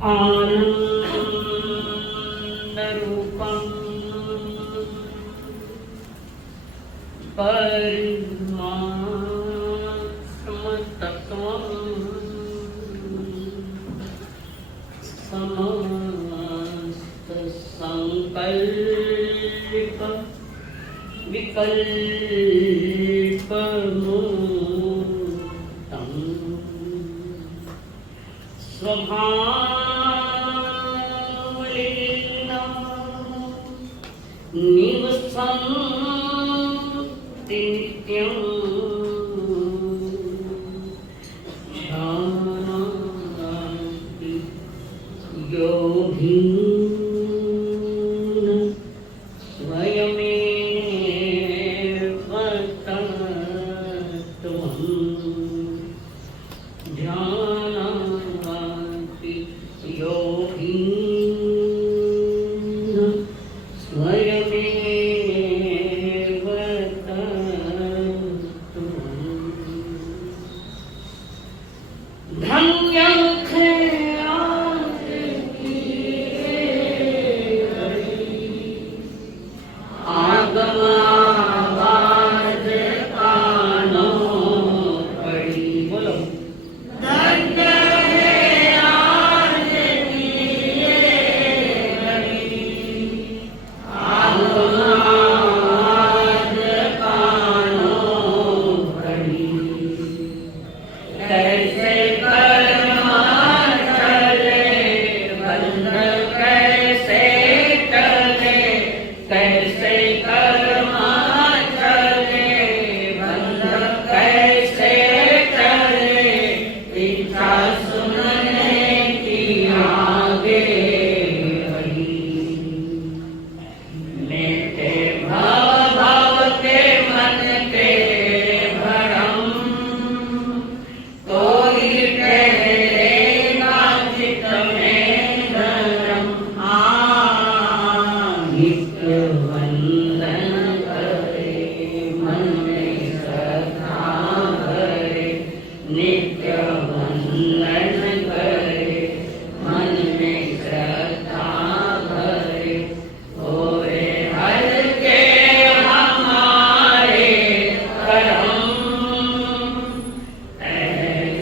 आनंदरूपं परमात्मतत्त्वं समस्तसंकल्प विकल्पमुक्तं स्वभावलीनं निवसन्ति नित्यं जानाति योगिन् स्वयमेव तत्त्वं जानाति योगिन् स्वयमेव तत्त्वं धन्यं आगमावाद कानो पड़ी बोलो धन्य है आज की ये घड़ी आगमावाद कानो पड़ी कैसे कर्मा चले बंध कैसे चले कैसे कर्मा चले बंध कैसे चले इच्छा सुनने की आगे बढ़ी मेटे भाव भाव के मन के भरम तो ही ठहरेगा चित्त में धर्म नित्य वंदन करे मन में श्रद्धा भरे नित्य वंदन करे मन में श्रद्धा भरे होए हर के हमारे करम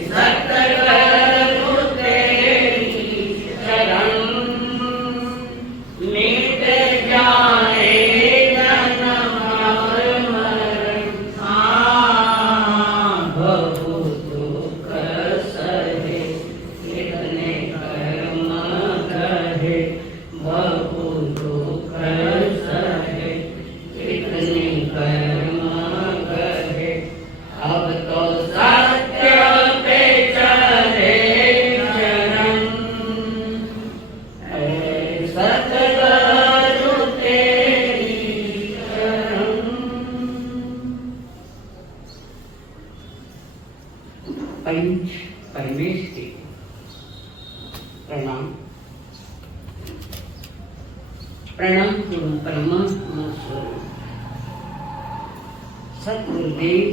सतगुरु तेरी शरण मिट जाए जन्म और मरण बहु दुख सहे कितने कर्म कहे बहु दुख सहे कितने कर्म कहे अब तो सत्य पे चले चरण सतगुरु तेरी शरण पंच परमेश के प्रणाम प्रणाम करो परमात्मा स्वरूप सतगुरुदेव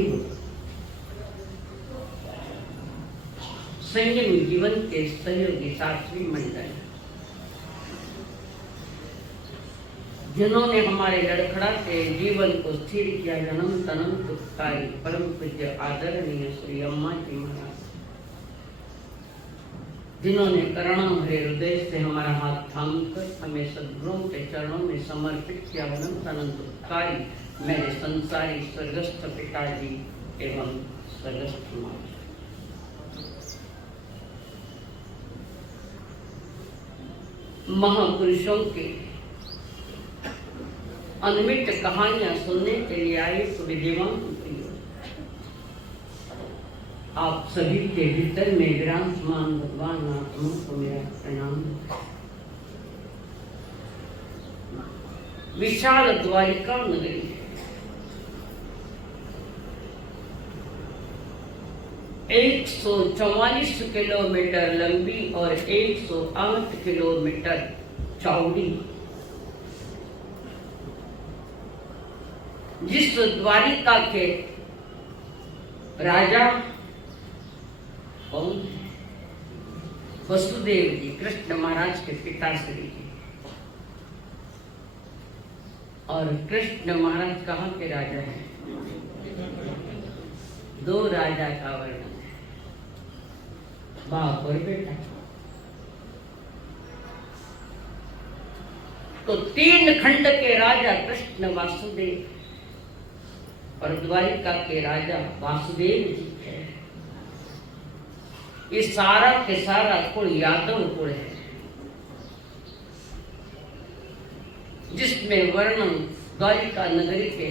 संयम जीवन के सहयोगी साथी मंडल जिन्होंने हमारे लड़खड़ाते जीवन को स्थिर किया जन्म तनम दुखकारी परम पूज्य आदरणीय श्री अम्मा जी महाराज जिन्होंने करुणा भरे हृदय से हमारा हाथ थामकर हमें सद्गुरुओं के चरणों में समर्पित किया अनंत अनंत दुखकारी मेरे संसारी स्वर्गस्थ पिताजी एवं स्वर्गस्थ माता महापुरुषों के अनमित कहानियां सुनने के लिए आए विद्वान आप सभी के भीतर में विराजमान भगवान आत्मा को मेरा प्रणाम। विशाल द्वारिका नगरी 144 किलोमीटर लंबी और 108 किलोमीटर चौड़ी, जिस द्वारिका के राजा कौन वसुदेव जी कृष्ण महाराज के पिताश्री जी। और कृष्ण महाराज कहाँ के राजा हैं? दो राजा का वर्णन है, बाप और बेटा। तो 3 खंड के राजा कृष्ण वासुदेव और द्वारिका के राजा वासुदेव जी है। ये सारा के सारा कुल यादव कुल है, जिसमें वर्णन द्वारिका नगरी के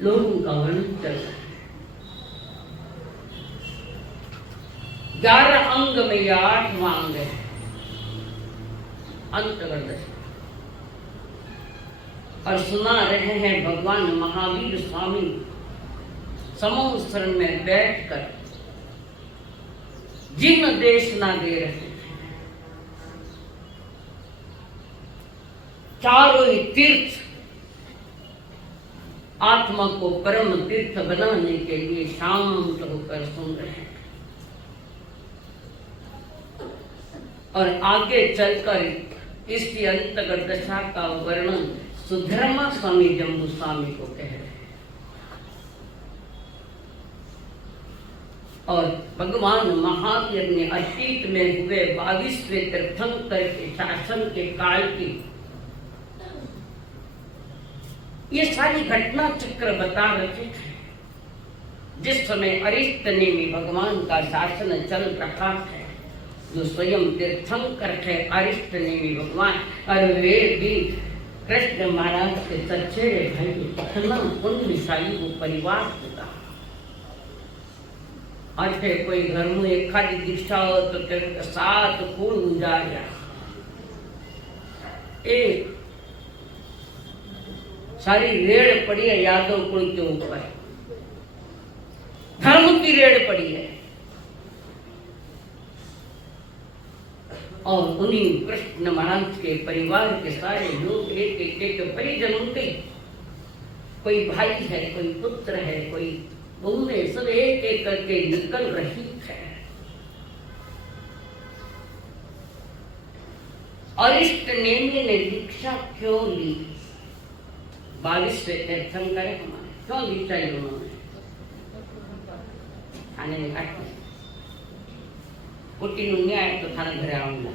लोगों का वर्णन चल रहा है। 11 अंग में या 8वां अंग है अंतर्दश। और सुना रहे हैं भगवान महावीर स्वामी समुद्र में बैठकर जिन देशना दे रहे हैं, चारों ही तीर्थ आत्मा को परम तीर्थ बनाने के लिए शांत होकर सुन रहे हैं। और आगे चलकर इसकी अंतर्गत दशा का वर्णन सुधर्मा स्वामी जम्बू स्वामी को कह रहे हैं। और भगवान महावीर ने अतीत में हुए 22वें तीर्थंकर के शासन के काल की ये सारी घटना चक्र बता रखे थे। जिस समय अरिष्ट नेमि भगवान का शासन चल रहा है, जो स्वयं तीर्थंकर है अरिष्ट नेमि भगवान, और वे भी कृष्ण महाराज के सच्चेरे भाई, इतना पुण्यशाली वो परिवार होता। अठे कोई घर में एक खाली दीक्षा हो तो 7 कुल उजाड़िया, एक सारी रेड़ पड़ी है यादव कुल के ऊपर, धर्म की रेड़ पड़ी है। और उन्हीं कृष्ण महाराज के परिवार के सारे लोग एक परिजन उनके, कोई भाई है, कोई पुत्र है, कोई बहू है, सब एक एक करके निकल रही है। अरिष्ट नेमि ने दीक्षा क्यों ली? 22वें तीर्थंकर हमारे क्यों दीक्षा ली उन्होंने? थाने में काट कुटी न्याय तो थाना घरे आऊंगा।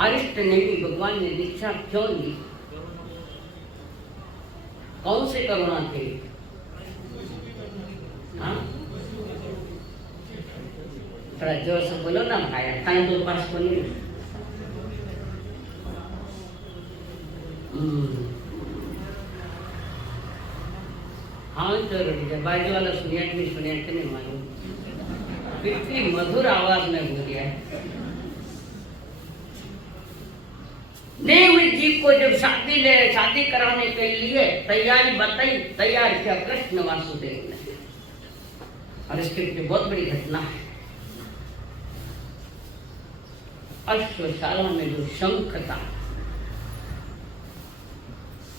अरिष्ट नेमि भगवान ने दीक्षा क्यों ली? कौन से करुणा थे? थोड़ा जोर से बोलो ना भाई, थाने तो पास को नहीं। हाँ जरूर बाजू वाला सुनिया कि नहीं सुनिया कि नहीं मालूम, कितनी मधुर आवाज में बोल दिया है। नेमि जी को जब शादी कराने के लिए तैयारी बताई, तैयार किया कृष्ण वासुदेव ने। और इसके पीछे बहुत बड़ी घटना है। अश्वशाला में जो शंख था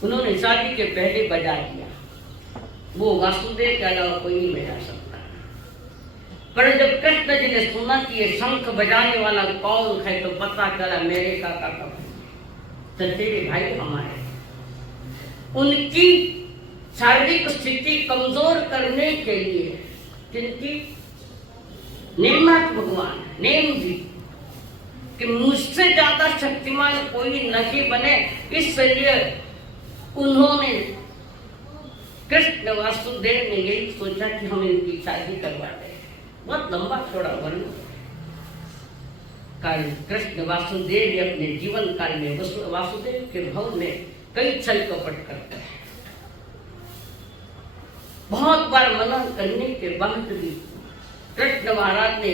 उन्होंने शादी के पहले बजा दिया, वो वासुदेव के अलावा कोई नहीं बजा सकता। पर जब कृष्ण जी ने सुना कि ये शंख बजाने वाला कौन है, तो पता चला मेरे काका का चचेरे भाई हमारे। उनकी शारीरिक स्थिति कमजोर करने के लिए जिनकी निर्मात भगवान नेम जी कि मुझसे ज्यादा शक्तिमान कोई नहीं बने, इसलिए उन्होंने कृष्ण वासुदेव ने यही सोचा कि हम इनकी शादी करवा दें। बहुत लंबा चौड़ा वर्णन। कारण कृष्ण वासुदेव अपने जीवन काल में वासुदेव के भवन में कई छल कपट करते हैं। बहुत बार मना करने के बाद भी कृष्ण महाराज ने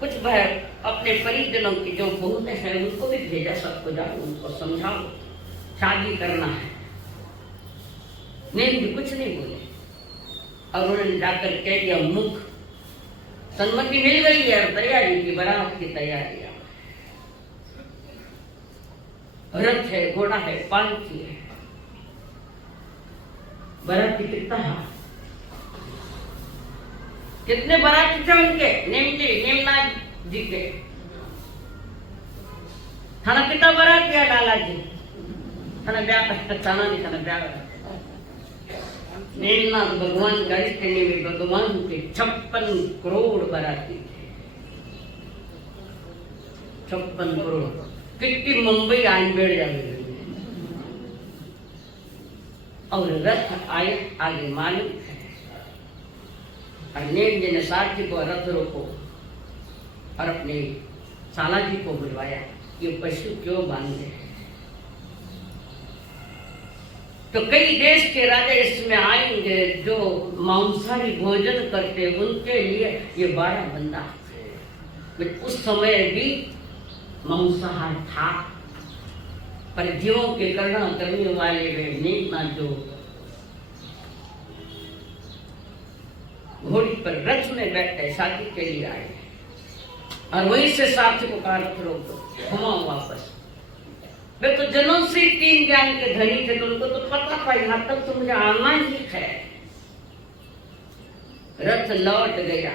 कुछ बार अपने परिजनों की जो बहुतें हैं उनको भी भेजा, सबको जाओ उनको समझाओ शादी करना है। नेम भी कुछ नहीं बोले और उन्होंने जाकर कह दिया मुख सम्मति मिल गई है और तैयारी की, बारात की तैयारी। रथ है, घोड़ा है, पालकी है, बाराती कितना है, कितने बाराती थे उनके, नेमनाथ जी के थाना कितना बारात किया लाला जी थाना ब्याह थाना नहीं थाना ब्याह नेमनाथ भगवान गणेश में भगवान के 56 करोड़ बाराती थे। 56 करोड़ कितनी मुंबई आई बैठ जाए और रथ आए आगे मालिक है। और नेम जी ने सारथी को रथ रोको और अपने साला जी को बुलवाया, ये पशु क्यों बांधे। तो कई देश के राजा इसमें आएंगे जो मांसाहारी भोजन करते, उनके लिए ये 12 बंदा। उस समय भी मांसाहार था, पर जीवों के करुणा करने वाले वे नेमनाथ जो घोड़ी पर रथ में बैठे शादी के लिए आए और वहीं से साथी को कहा रथ रोक दो, घुमाओ वापस। वे तो जन्म से 3 ज्ञान के धनी थे, तो उनको तो पता था यहाँ तक तो मुझे आना ही है। रथ लौट गया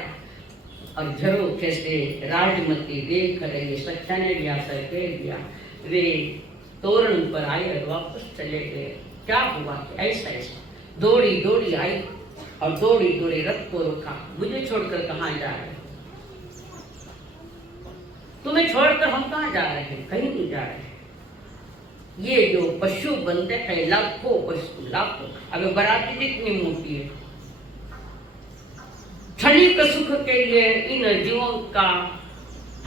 और झरोखे से राजमती देख रही, सच्चा ने भी आकर कह दिया। वे तोरण पर आए और वापस चले गए। क्या हुआ कि ऐसा ऐसा दौड़ी दौड़ी आई और दौड़ी दौड़ी रथ को रोका। मुझे छोड़कर कहाँ जा रहे, तुम्हें छोड़कर हम कहाँ जा रहे हैं, कहीं नहीं जा रहे। ये जो पशु बनते हैं लाखों पशु, लाखों। अगर बराती जितनी मोटी है, क्षणिक सुख के लिए इन जीवों का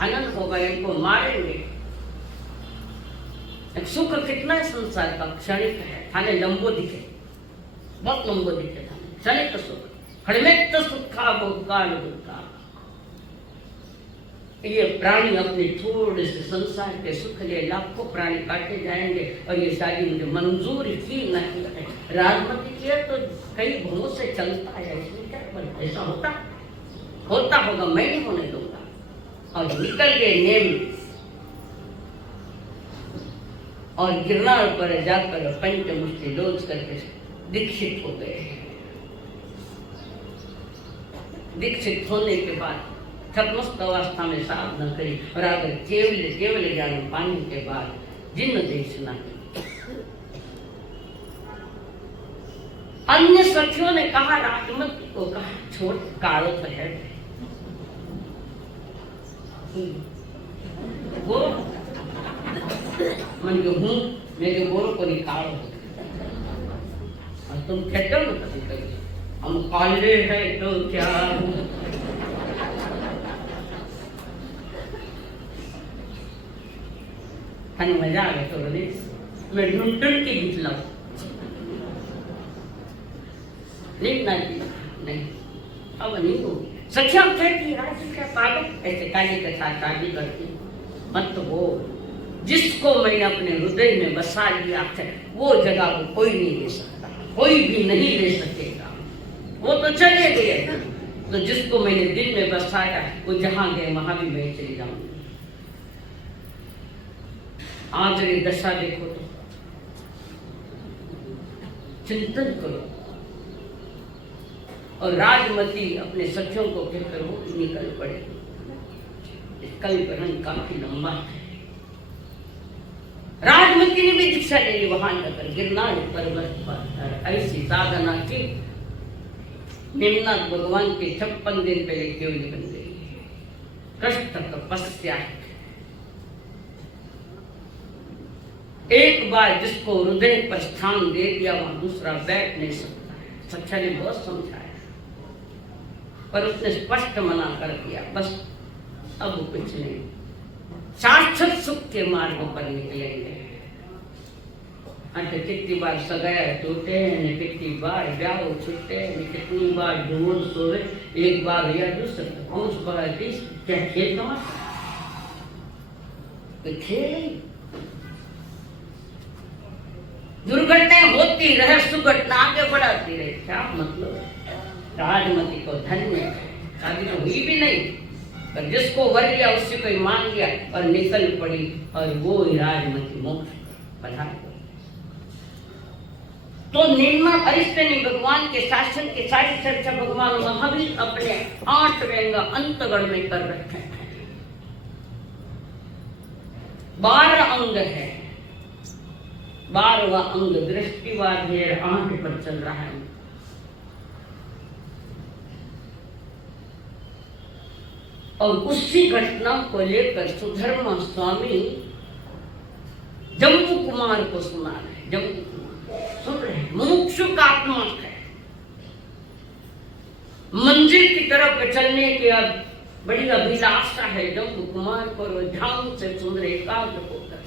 हनन होगा, इनको मारेंगे। सुख कितना है संसार का, क्षणिक है। थाने लंबो दिखे, बहुत लंबो दिखे थाने, क्षणिक सुख। खड़मेत सुखा बहुकाल दुखा। ये प्राणी अपने थोड़े से संसार के सुख लिए लाखों प्राणी काटे जाएंगे और ये शादी मुझे मंजूर ही नहीं है। राजमती की तो कई भवों से चलता है, इसमें क्या बनता, ऐसा होता होगा, मैं नहीं होने दूंगा। और निकल गए नेम और गिरनार पर जाकर पंचमुष्टि लोच करके दीक्षित हो गए। दीक्षित होने के बाद थकमस्त अवस्था में साधना करी और अगर केवल ज्ञान पाने के बाद जिन्न देशना की। अन्य सखियों ने कहा, राजमती को कहा छोड़, कालो तो है वो मन जो हूँ, मेरे गोरों को निकालो। और तुम कहते हो ना कभी कभी हम काले हैं तो क्या, थाने मजा आ गया थोड़ा देर। मैं ढूंढ के निकला नहीं, अब नहीं होगी। सच्चा कहती राजी क्या पागल, ऐसे काली के साथ शादी करती मत। तो वो जिसको मैंने अपने हृदय में बसा लिया था, वो जगह को कोई नहीं ले सकता, कोई भी नहीं ले सकेगा। वो तो चले गए, तो जिसको मैंने दिल में बसाया वो जहां गए वहां भी मैं चली जाऊंगी। आज ये दशा देखो तो चिंतन करो। और राजमती अपने सखियों को कहकर वो निकल पड़े। कल्प रंग काफी लंबा है। राजमती ने भी दीक्षा ले ली वहां जाकर गिरनार पर्वत पर। ऐसी साधना की नेमनाथ भगवान के 56 दिन पहले केवली बन गई। कष्ट तपस्या, एक बार जिसको हृदय पर स्थान दे दिया वहां दूसरा बैठ नहीं सकता है। सच्चा ने बहुत समझाया पर उसने स्पष्ट मना कर दिया, बस अब कुछ नहीं, शाश्वत सुख के मार्ग पर निकलेंगे। अच्छा, कितनी बार सगाया टूटे हैं, कितनी बार ब्याह छूटे हैं, कितनी बार ढूंढ सोए, एक बार या दूसरा उस बार क्या खेल खेल। दुर्घटनाएं होती रहे, सुघटना आगे बढ़ाती रहे, क्या मतलब है। राजमती को धन्य है, शादी तो हुई भी नहीं, पर जिसको वर लिया उससे कोई मान लिया और निकल पड़ी, और वो राजमती मोक्ष पधार गई। तो निर्मल अरिष्टनेमि भगवान के शासन की सारी चर्चा भगवान महावीर अपने 8वें अंतगण में कर रखे हैं। 12 अंग है, 12वां अंग दृष्टिवाधेय 8 पर चल रहा है। और उसी घटना को लेकर सुधर्मा स्वामी जम्बू कुमार को सुना रहे। जम्बू कुमार सुन रहे, मुमुक्षु का आत्मा है, मंजिल की तरफ चलने की अब बड़ी अभिलाषा है। जम्बू कुमार को ध्यान से सुन रहे, एकाग्र होकर।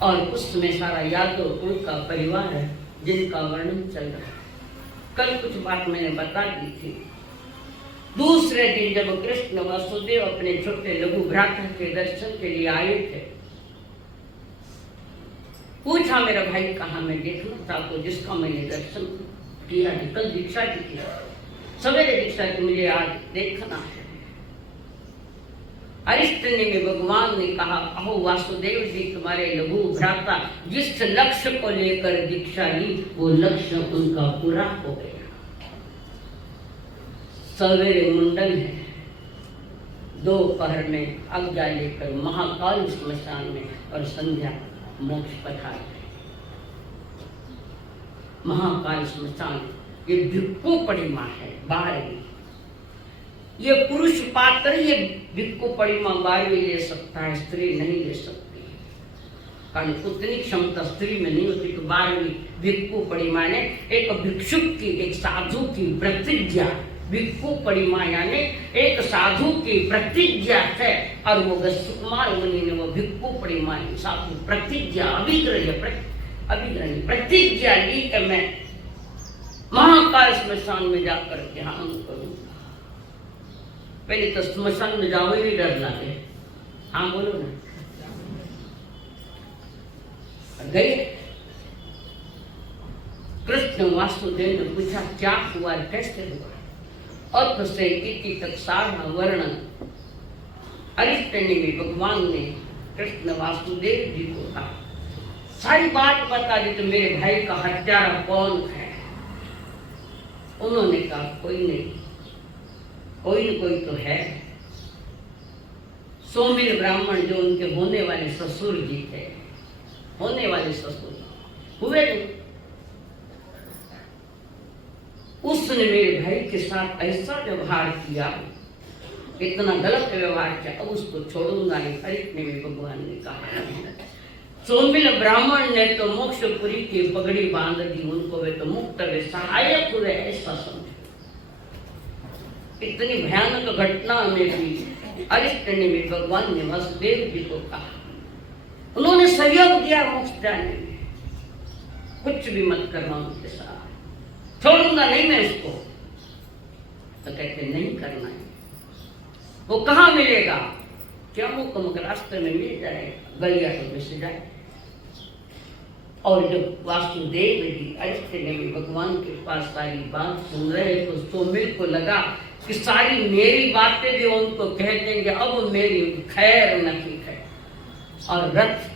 और उसमें सारा यादव कुल का परिवार है जिनका वर्णन चल रहा है। कल कुछ बात मैंने बता दी थी। दूसरे दिन जब कृष्ण वासुदेव अपने छोटे लघु भ्राता के दर्शन के लिए आए थे, पूछा मेरा भाई कहाँ, मैं देखना था तो जिसका मैंने दर्शन किया, कल दीक्षा की थी, सवेरे दीक्षा की, मुझे आज देखना है। अरिष्टनेमि भगवान ने कहा, अहो वासुदेव जी, तुम्हारे लघु भ्राता जिस लक्ष्य को लेकर दीक्षा ली वो लक्ष्य उनका पूरा हो गया। सवेरे मुंडन है, दोपहर में आज्ञा लेकर महाकाल स्मशान में, और संध्या मोक्ष पथार। महाकाल स्मशान ये भिक्खु परिमा है, 12वीं। ये पुरुष पात्र ये भिक्खु परिमा 12वीं ले सकता है, स्त्री नहीं ले सकती, कारण उतनी क्षमता स्त्री में नहीं होती। तो 12वीं भिक्खु परिमा ने एक भिक्षुक की, एक साधु की प्रतिज्ञा, भिक्खु परिमा यानी एक साधु की प्रतिज्ञा है, और वो सुकुमार मुनि ने वो भिक्खु परिमा साधु प्रतिज्ञा अभिग्रह प्रतिज्ञा ली कि मैं महाकाल स्मशान में जाकर ध्यान करूंगा। पहले तो स्मशान में जाओ ही डर लगे, हाँ बोलो ना, गए। कृष्ण वासुदेव ने पूछा क्या हुआ, कैसे हुआ, अथ से इति तक सारा वर्णन अरिष्टनेमि भगवान ने कृष्ण वासुदेव जी को कहा। सारी बात बता दी। तो मेरे भाई का हत्यारा कौन है? उन्होंने कहा कोई नहीं, कोई न कोई तो है। सोमेर ब्राह्मण जो उनके होने वाले ससुर जी थे, होने वाले ससुर हुए नहीं, उसने मेरे भाई के साथ ऐसा व्यवहार किया, इतना गलत व्यवहार किया, अब उसको छोड़ूंगा नहीं। अरिष्टनेमि भगवान ने कहा। सोमिल ब्राह्मण ने तो मोक्षपुरी की पगड़ी बांध दी उनको, वे तो मुक्त वे सहायक हुए, ऐसा समझो। इतनी भयानक घटना में भी अरिष्टनेमि भगवान ने वासुदेव जी को कहा, उन्होंने सहयोग दिया मोक्ष जाने में, कुछ भी मत करना उनके साथ, छोड़ूंगा नहीं मैं इसको। तो कहते नहीं करना है। वो कहाँ मिलेगा? क्या वो कमक रास्ते में मिल जाएगा, गलिया तो मिस जाए। और जब वासुदेव जी अरिष्टनेमि भगवान के पास सारी बात सुन रहे तो सोमिल को लगा कि सारी मेरी बातें भी उनको कह देंगे, अब मेरी खैर नहीं है। और रथ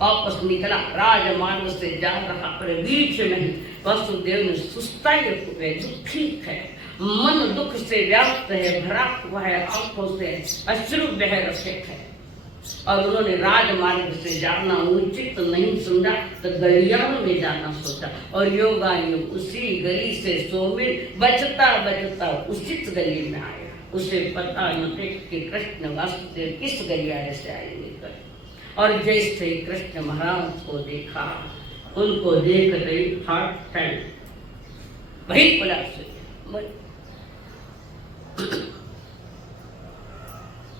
वापस निकला, राजमार्ग से जा रहा, पर बीच नहीं वासुदेव ने सुस्ताई हुए, दुखी है, मन दुख से व्याप्त है, भरा हुआ है, आंखों से अश्रु बह रहे हैं। और उन्होंने राजमार्ग से जाना उचित नहीं समझा, तो गलियां में जाना सोचा। और योगायोग उसी गली से सोमिल बचता बचता उचित गली में आया। उसे पता न थे कि कृष्ण वासुदेव किस गलियारे से आएंगे। और जैसे ही कृष्ण महाराज को देखा, उनको देखते ही हार्ट अटैक वही कोलैप्स हो गया।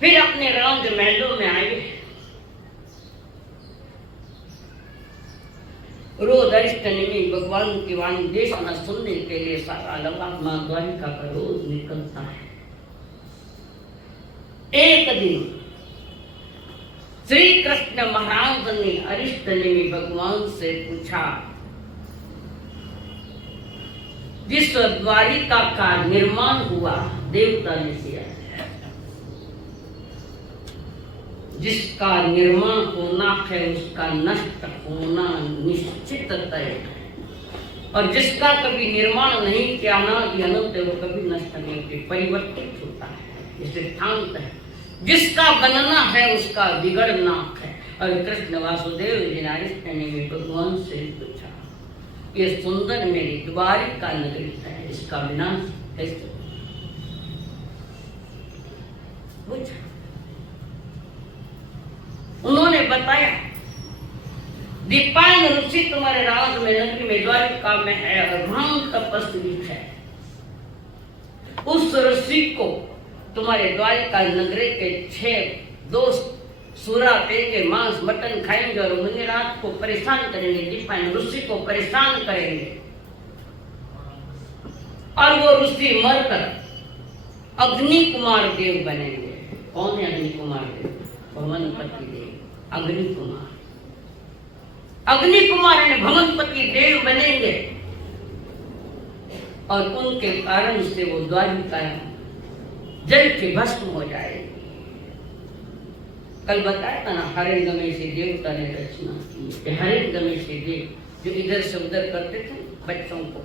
फिर अपने राज महलों में आए। रोज अरिष्टनेमि भगवान की वाणी देशना सुनने के लिए सारा लंबा मां द्वारिका का रोज निकलता है। एक दिन श्री कृष्ण महाराज ने अरिष्टनेमि भगवान से पूछा, जिस द्वारिका का निर्माण हुआ देवता ने किया, जिसका निर्माण होना है उसका नष्ट होना निश्चित तय है, और जिसका कभी निर्माण नहीं किया ना ये अनंत है, वो कभी नष्ट नहीं होती, परिवर्तित होता है, ये सिद्धांत है। जिसका बनना है उसका बिगड़ना है। और कृष्ण वासुदेव जी ने भगवान से पूछा, ये सुंदर मेरी द्वारिका नगरी है, इसका विनाश कैसे? पूछा, उन्होंने बताया, दीपायन ऋषि तुम्हारे राज में नगरी में द्वारिका में है और महान तपस्वी है। उस ऋषि को तुम्हारे द्वारिका नगरी के 6 दोस्त सूरा पेंगे, मांस मटन खाएंगे और मुनिराज को परेशान करेंगे, दीपायन ऋषि को परेशान करेंगे, और वो ऋषि मरकर अग्नि कुमार देव बनेंगे। कौन है अग्नि कुमार देव? भगवनपति देव, अग्नि कुमार। अग्नि कुमार ने भगवनपति देव बनेंगे और उनके कारण से वो द्वारिका जल के भस्म हो जाएगी। कल बताया था ना, हिरण्यगमेशी देवता ने रचना की। हिरण्यगमेशी देव जो इधर से उधर करते थे बच्चों को,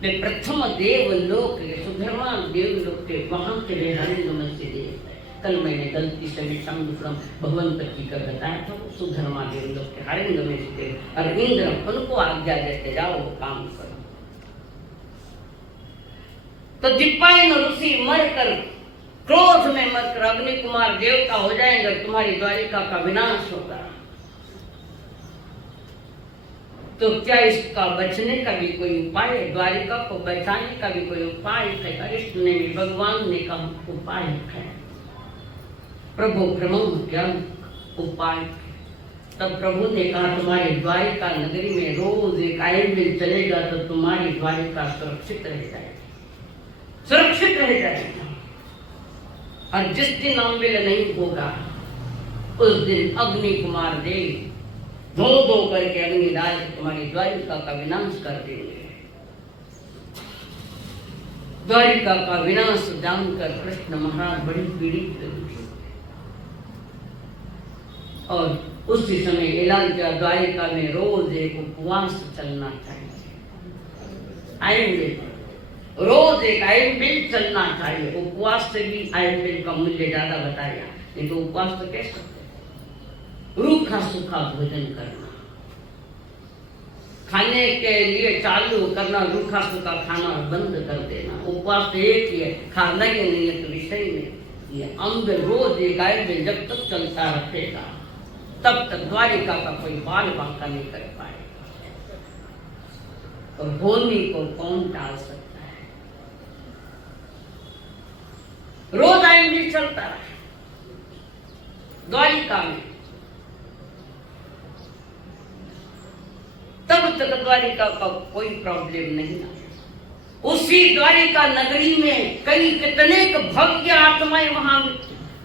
वे प्रथम देवलोक सुधर्मा देवलोक थे, वहां के हिरण्यगमेशी देव। कल मैंने गलती से भगवनपति का बताया था, सुधर्मा देवलोक के हिरण्यगमेशी देव और इंद्र उनको आज्ञा देते जाओ वो काम करो। तो दीपायन ऋषि मरकर, क्रोध में मरकर अग्नि कुमार देवता हो जाएंगे, तुम्हारी द्वारिका का विनाश होगा। तो क्या इसका बचने का भी कोई उपाय है? द्वारिका को बचाने का भी कोई उपाय है? कृष्ण ने भी, भगवान ने कहा उपाय है, प्रभु ब्रह्म ज्ञान उपाय। तब प्रभु ने कहा तुम्हारी द्वारिका नगरी में रोज एक आयुर्वेद चलेगा तो तुम्हारी द्वारिका सुरक्षित रह जाएगी, सुरक्षित रह जाएगी। और जिस दिन अम्बिल नहीं होगा उस दिन अग्नि कुमार देव धो धो करके अग्निराज तुम्हारी द्वारिका का विनाश कर देंगे। द्वारिका का विनाश जानकर कृष्ण महाराज बड़ी पीड़ित हुए और उसी समय ऐलान किया द्वारिका में रोज एक उपवास चलना चाहिए। आयुर्वेद रोज एक आयुर्वेद चलना चाहिए। उपवास से भी आयुर्वेद का मूल्य ज्यादा बताया, नहीं तो उपवास तो कैसे सकते? रूखा सूखा भोजन करना, खाने के लिए चालू करना, रूखा सूखा खाना बंद कर देना। उपवास तो एक ही है, खाना ही नहीं है तो विषय नहीं। ये अंग रोज एक आयुर्वेद जब तक चलता रहेगा तब तक द्वारिका का कोई बाल बांका नहीं कर पाएगा। और होनी को कौन टाल सकता है? रोज आयुर्वेद चलता रहा द्वारिका में, तब तक द्वारिका का कोई प्रॉब्लम नहीं आया। उसी द्वारिका नगरी में कई कितने भव्य आत्माएं वहां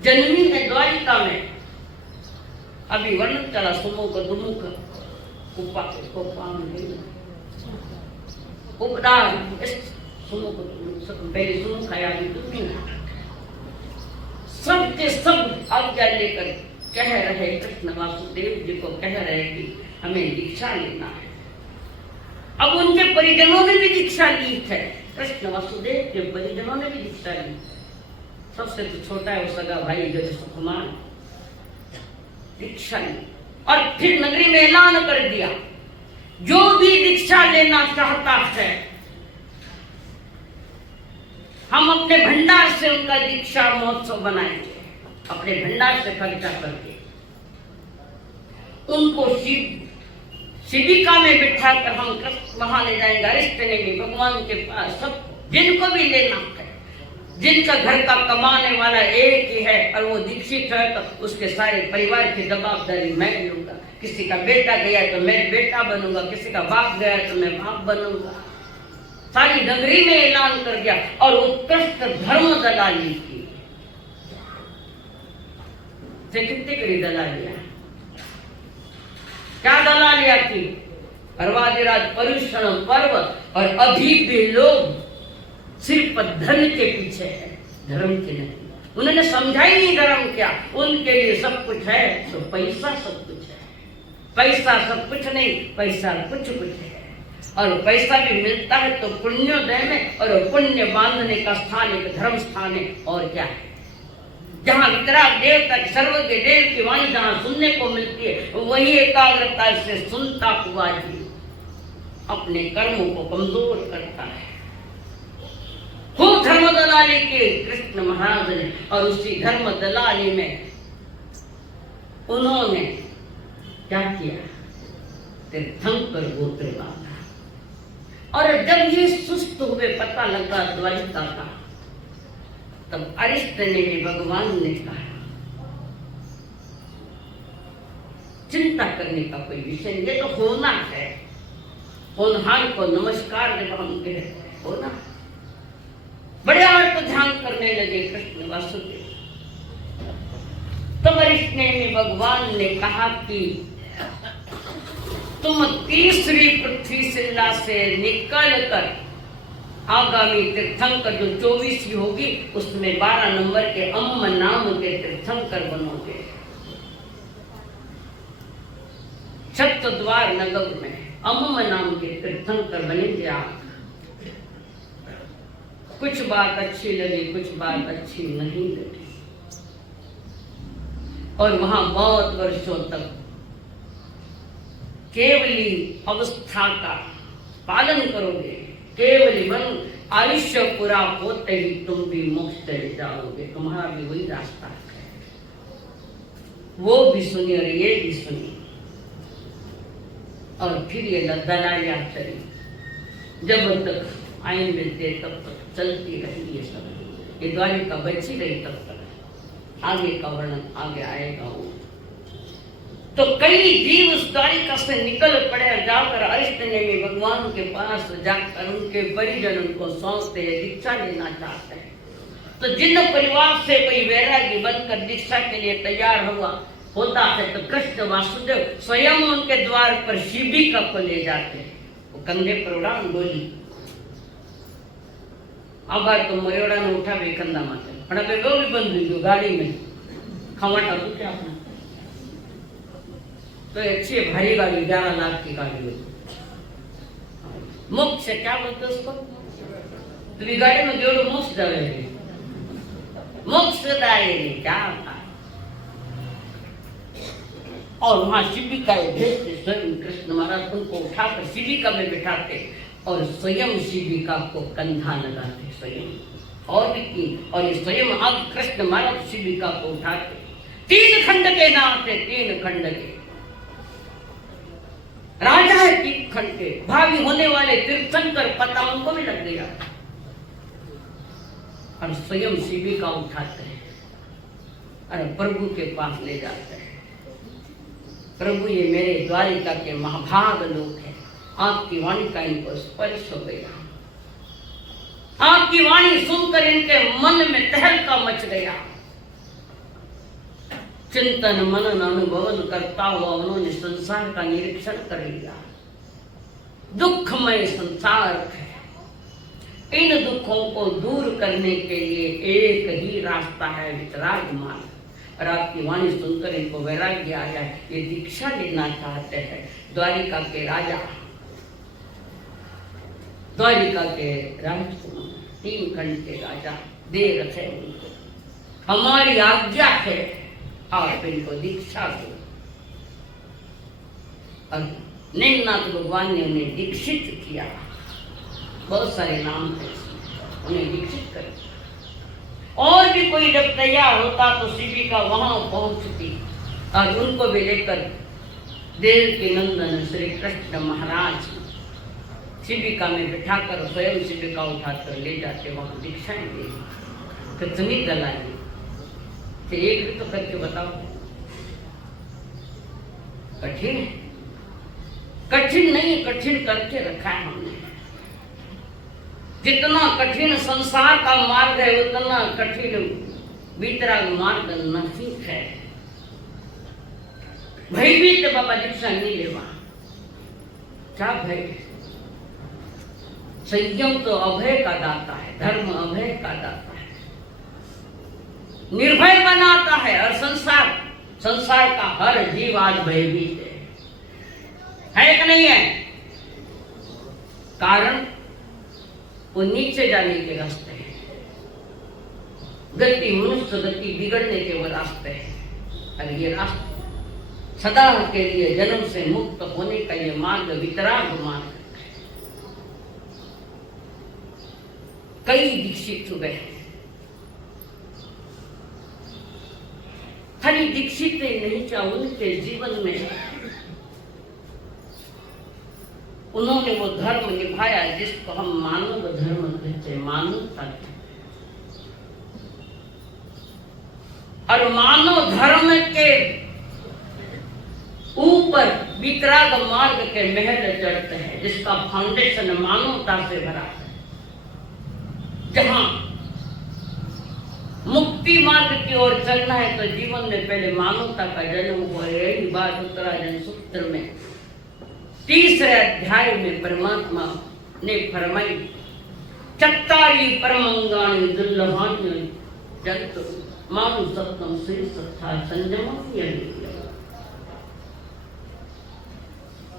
जन्मी है द्वारिका में। अभी वर्णन चला सुमुख दुमुख उपदान, पहले सुमुख आया, सब के सब आज्ञा लेकर कह रहे, कृष्ण वासुदेव जी को कह रहे कि हमें दीक्षा लेना है। अब उनके परिजनों ने भी दीक्षा ली है, कृष्ण वासुदेव के परिजनों ने भी दीक्षा ली। सबसे तो छोटा है वो सगा भाई सुकुमार, दीक्षा ली और फिर नगरी में ऐलान कर दिया जो भी दीक्षा लेना चाहता है हम अपने भंडार से उनका दीक्षा महोत्सव बनाएंगे, अपने भंडार से खर्चा करके उनको शिविका में बिठाकर हम वहां ले जाएंगे। अरिष्ट ने भी भगवान के पास सब जिनको भी लेना है, जिनका घर का कमाने वाला एक ही है और वो दीक्षित है तो उसके सारे परिवार की जवाबदारी मैं लूंगा। किसी का बेटा गया तो मैं बेटा बनूंगा, किसी का बाप गया तो मैं बाप बनूंगा। सारी नगरी में ऐलान कर दिया और उत्कृष्ट धर्म दलाली की। कितने कड़ी दलालियां, क्या दलालियां की? पर्वादिराज परुषण पर्व, और अभी भी लोग सिर्फ धन के पीछे है, धर्म के नहीं। उन्होंने समझा ही नहीं धर्म क्या। उनके लिए सब कुछ है तो पैसा सब कुछ है, पैसा सब कुछ नहीं, पैसा कुछ है। और पैसा भी मिलता है तो पुण्योदय में, और पुण्य बांधने का स्थान एक धर्म स्थान है। और क्या है, जहाँ वितराग देवता सर्वज्ञ देव की वाणी जहाँ सुनने को मिलती है, वही एकाग्रता से सुनता हुआ जी अपने कर्मों को कमजोर करता है। खूब धर्म दलाली के कृष्ण महाराज ने, और उसी धर्म दलाली में उन्होंने क्या किया, तीर्थंकर गोत्र बांधा। और जब ये सुस्त हुए पता लगा द्वारिका का, तब अरिष्ट ने भगवान ने कहा चिंता करने का कोई विषय नहीं, ये तो होना है। होनहार को नमस्कार जब हम कहते होना, बड़े अर्थ ध्यान करने लगे कृष्ण वासुदेव। तब अरिष्ट ने भगवान ने कहा कि तुम तीसरी पृथ्वी शिला से निकल कर आगामी तीर्थंकर जो 24 होगी उसमें 12 नंबर के अम्म नाम के तीर्थंकर बनोगे। छत्रद्वार नगर में अम्म नाम के तीर्थंकर बनेंगे आप। कुछ बात अच्छी लगी, कुछ बात अच्छी नहीं लगी, और वहां बहुत वर्षों तक केवली अवस्था का पालन करोगे। केवली मन आयुष्य पूरा होते ही तुम भी मोक्ष चले जाओगे। तुम्हारा भी वही रास्ता है। वो भी सुनी और ये भी सुनी, और फिर ये दलालियां चली। जब तक आइन मिलते तब तक चलती रही ये सब। ये द्वारिका बची रही तब तक। आगे का वर्णन आगे आएगा। तो कई जीव उस द्वारिका से निकल पड़े, जाकर अरिष्ट ने भी भगवान के पास जाकर उनके परिजन उनको सौंपते दीक्षा लेना चाहते हैं। तो जिन परिवार से कोई वैरागी बनकर दीक्षा के लिए तैयार होता है, तो कृष्ण वासुदेव स्वयं उनके द्वार पर शिबिका को ले जाते हैं। वो कंधे पर उड़ान गोली आबार तो मरेड़ा ने उठा भी कंधा माते પણ આપણે ગૌરી બંધ થઈ ગયો ગાડી में खवाटा तो क्या अपना तो अच्छी भारी गाड़ी 11 लाख की गाड़ी है। मोक्ष क्या बोलते उसको, तो गाड़ी में जोड़ो मोक्ष जावे, मोक्ष दायरे क्या था। और वहां शिबिका भेजते, स्वयं कृष्ण महाराज उनको उठाकर शिबिका में बिठाते और स्वयं शिबिका को कंधा लगाते स्वयं। और भी की, और ये स्वयं अब कृष्ण महाराज शिबिका को उठाते। 3 खंड के नाम थे, 3 खंड के राजा है, 3 खंड के भावी होने वाले तीर्थंकर पता उनको भी लग गया, और स्वयं शिबिका उठाते हैं और प्रभु के पास ले जाते हैं। प्रभु ये मेरे द्वारिका के महाभाग लोग हैं, आपकी वाणी का इनको स्पर्श हो गया। आपकी वाणी सुनकर इनके मन में तहलका मच गया। चिंतन मनन अनुभवन करता हुआ उन्होंने संसार का निरीक्षण कर लिया। दुखमय संसार है, इन दुखों को दूर करने के लिए एक ही रास्ता है, वितराग मार्ग। और आपकी वाणी सुनकर इनको वैराग्य आया, ये दीक्षा लेना चाहते हैं। द्वारिका के राजा, द्वारिका के राजकुमार, 3 खंड के राजा दे रखे उनको, हमारी आज्ञा है आप इनको दीक्षा दो। और निम्नाथ भगवान ने उन्हें दीक्षित किया। बहुत सारे नाम थे, उन्हें दीक्षित कर। और भी कोई जब तैयार होता तो शिबिका वहां पहुंचती और उनको भी लेकर देव के नंदन श्री कृष्ण महाराज शिबिका में बिठाकर स्वयं शिबिका उठाकर ले जाते, वहां दीक्षाएं दी। कितनी दलाली, एक भी तो करके बताओ। कठिन है, कठिन नहीं, कठिन करके रखा है हमने। जितना कठिन संसार का मार्ग है उतना कठिन वितराग मार्ग नहीं है। भयभीत बाबा दीक्षा नहीं लेवा, क्या भय। संयम तो अभय का दाता है, धर्म अभय का दाता है। निर्भय बनाता है। और संसार का हर जीव आज भयभीत है कि नहीं है? कारण वो नीचे जाने के रास्ते हैं, गति मनुष्य गति बिगड़ने के वो रास्ते हैं। और ये रास्ता सदा के लिए जन्म से मुक्त होने का ये मार्ग वितराग मार्ग है। कई दीक्षित हुए, खाली दीक्षित नहीं क्या उनके जीवन में उन्होंने वो धर्म निभाया जिसको हम मानव धर्म कहते हैं, मानवता। और मानव धर्म के ऊपर वितराग मार्ग के महल चढ़ते हैं जिसका फाउंडेशन मानवता से भरा है। जहां मुक्ति मार्ग की ओर चलना है तो जीवन में पहले मानवता का जन्म हुआ। यही बात उत्तरायण सूत्र में 3रे अध्याय में परमात्मा ने फरमाई, चत्तारी परमंगाणी दुर्लभान्य जंतु मानु सत्तम श्री सत्ता संयमम यही।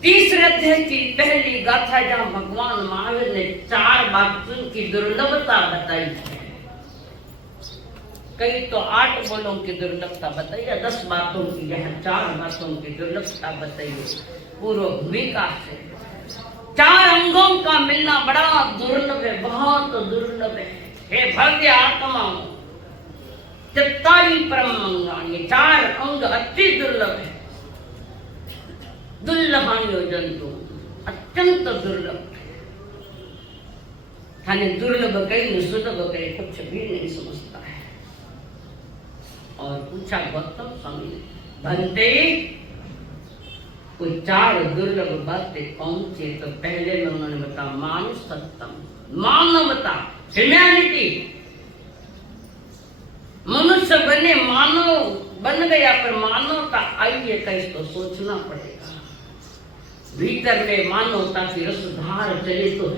3रे अध्याय की पहली गाथा जहां भगवान महावीर ने 4 बातों की दुर्लभता बताई है। कई तो 8 बोलों की दुर्लभता बताई या 10 बातों की, यहाँ 4 बातों की दुर्लभता बताई पूर्व भूमिका से। 4 अंगों का मिलना बड़ा दुर्लभ है, बहुत दुर्लभ है। हे भव्य आत्मा, चत्तारी परम अंगानी, ये 4 अंग अति दुर्लभ है। दुर्लभान्यो जंतु, अत्यंत दुर्लभ है। दुर्लभ कहीं सुलभ कहीं कुछ भी नहीं समझता है। और पूछा गौतम स्वामी, भंते कोई 4 दुर्लभ बातें कौन सी? तो पहले में उन्होंने बताया मानुषत्वम, मानवता, ह्यूमैनिटी। मनुष्य बने, मानव बन गया, पर मानवता आई है का इसको सोचना पड़ेगा। भीतर में मानवता की रसधार चले तो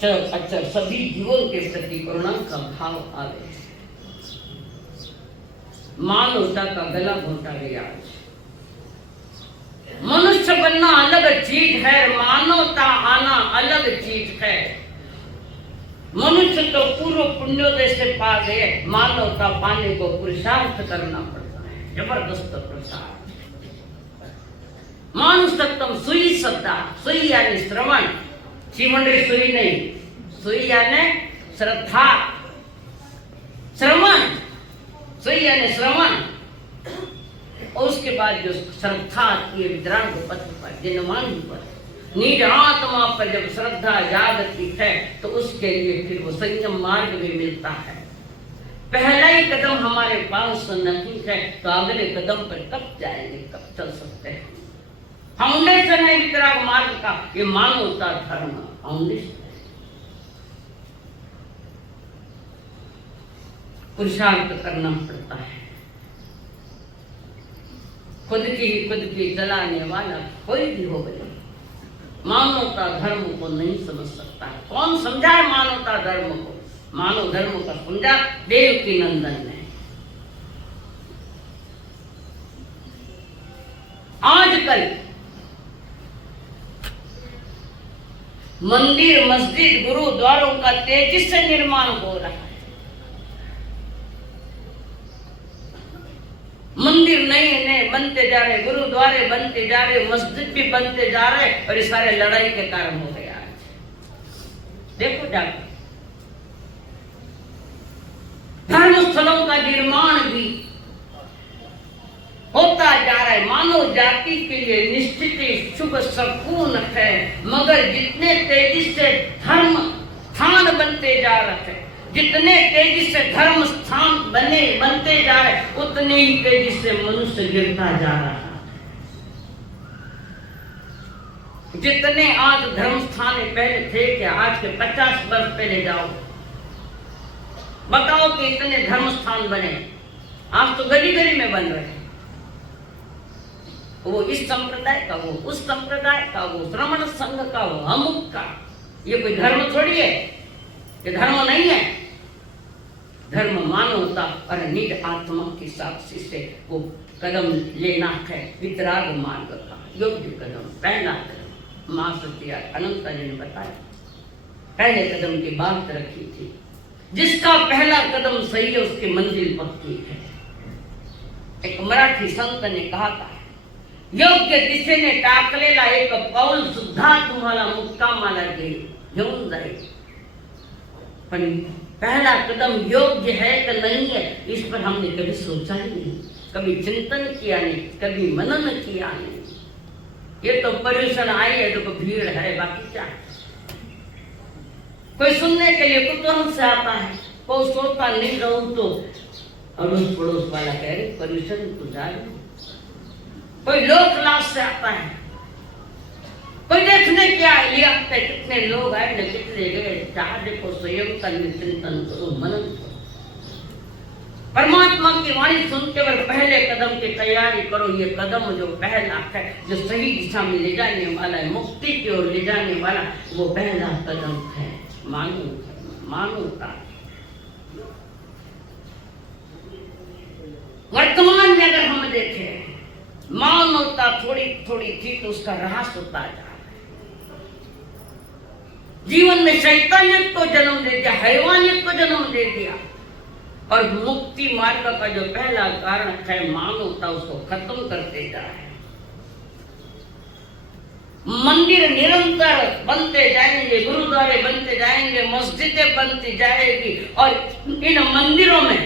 चल अचर सभी जीवों के प्रति करुणा का भाव आवे। मानवता का गला घोटा गया। मनुष्य बनना अलग चीज है, मानवता आना अलग चीज है। मनुष्य तो पूर्व पुण्योदय से पा गए, मानवता पाने को पुरुषार्थ करना पड़ता है, जबरदस्त पुरुषार्थ। मानुषत्वम सुई सत्ता, सुई यानी श्रवण, शिवंडरी सुई नहीं, सुई यानी श्रद्धा, श्रवण, सुई यानी श्रवण। और उसके बाद जो श्रद्धा आती है वितराग पथ पर, जिनमान पर, निज आत्मा पर जब श्रद्धा जागती है तो उसके लिए फिर वो संयम मार्ग भी मिलता है। पहला ही कदम हमारे पास नहीं है तो अगले कदम पर कब जाएंगे, कब चल सकते हैं? फाउंडेशन है वितराग मार्ग का, ये मानवता धर्म फाउंडेशन। पुरुषार्थ करना पड़ता है। खुद की चलाने वाला कोई भी हो गया, मानवता धर्म को नहीं समझ सकता है। कौन समझाए मानवता धर्म को? मानव धर्म का समझा देवकी नंदन ने। आजकल मंदिर, मस्जिद, गुरुद्वारों का तेजी से निर्माण हो रहा है। मंदिर नए नए बनते जा रहे, गुरुद्वारे बनते जा रहे, मस्जिद भी बनते जा रहे, और ये सारे लड़ाई के कारण हो गया है। देखो जाकर धर्म स्थलों का निर्माण भी होता जा रहा है। मानव जाति के लिए निश्चित शुभ शकुन है, मगर जितने तेजी से धर्म स्थान बनते जा रहे हैं, जितने तेजी से धर्म स्थान बनते जा रहे, उतने ही तेजी से मनुष्य गिरता जा रहा है। जितने आज धर्म स्थान पहले थे क्या, आज के 50 वर्ष पहले जाओ, बताओ कि इतने धर्म स्थान बने। आज तो गली गली में बन रहे हैं। वो इस संप्रदाय का, वो उस संप्रदाय का, वो श्रमण संघ का, वो अमुक का। ये कोई धर्म थोड़ी है, ये धर्म नहीं है। धर्म, मानवता और निज आत्मा की साक्षी से वो कदम लेना है वितराग मार्ग का योग्य कदम, पहला कदम। माँ सत्या अनंता जी ने बताया, पहले कदम की बात रखी थी। जिसका पहला कदम सही है उसकी मंजिल पक्की है। एक मराठी संत ने कहा था, योग्य दिशेने टाकलेला एक पाऊल सुद्धा तुम्हाला मुक्कामाला घेऊन जाईल, पण पहला कदम योग्य है कि नहीं है इस पर हमने कभी सोचा ही नहीं, कभी चिंतन किया नहीं, कभी मनन किया नहीं। ये तो पर्यूषण आई है तो भीड़ है, बाकी क्या। कोई सुनने के लिए कुतूहल से आता है, कोई सोचता नहीं रहूं तो अड़ोस पड़ोस वाला कह रहे पर्यूषण तो जा रही। कोई लोक लाभ से आता है, कोई देखने क्या लिया, कितने लोग आए न कितने गए। चाह देखो, स्वयं का चिंतन करो, मनन करो, परमात्मा की वाणी सुन के पहले कदम की तैयारी करो। ये कदम जो पहला है, जो सही दिशा में ले जाने वाला है, मुक्ति की ओर ले जाने वाला, वो पहला कदम है मानवता। वर्तमान में अगर हम देखें, मानवता थोड़ी थोड़ी थी तो उसका ह्रास होता जा रहा है। जीवन में शैतानियत को जन्म दे दिया, हैवानियत को जन्म दे दिया, और मुक्ति मार्ग का जो पहला कारण है मानवता, उसको खत्म करते जा रहे हैं। मंदिर निरंतर बनते जाएंगे, गुरुद्वारे बनते जाएंगे, मस्जिदें बनती जाएगी, और इन मंदिरों में,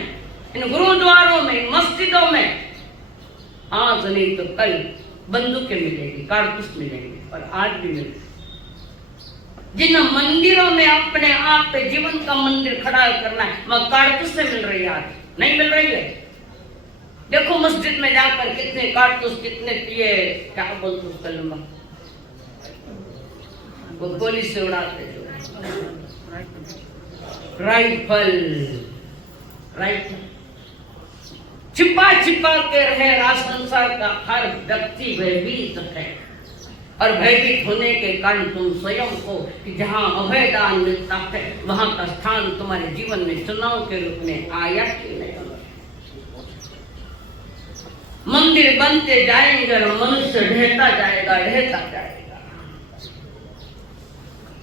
इन गुरुद्वारों में, मस्जिदों में आज नहीं तो कल बंदूकें मिलेगी, कारतूस मिलेंगे, और आज भी मिलेंगे। जिन मंदिरों में अपने आप पे जीवन का मंदिर खड़ा करना है, वह कारतूस से मिल रही है, आज नहीं मिल रही है। देखो मस्जिद में जाकर कितने कारतूस, कितने पिए, क्या बोलते उसका लंबा, वो गोली से उड़ाते जो राइफल छिपा छिपा के रहे। राज संसार का हर व्यक्ति भयभीत है, और भयभीत होने के कारण तुम स्वयं को कि जहां अभय दान मिलता है वहां का स्थान तुम्हारे जीवन में चुनाव के रूप में आया कि नहीं। मंदिर बनते जाएंगे और मनुष्य ढहता जाएगा।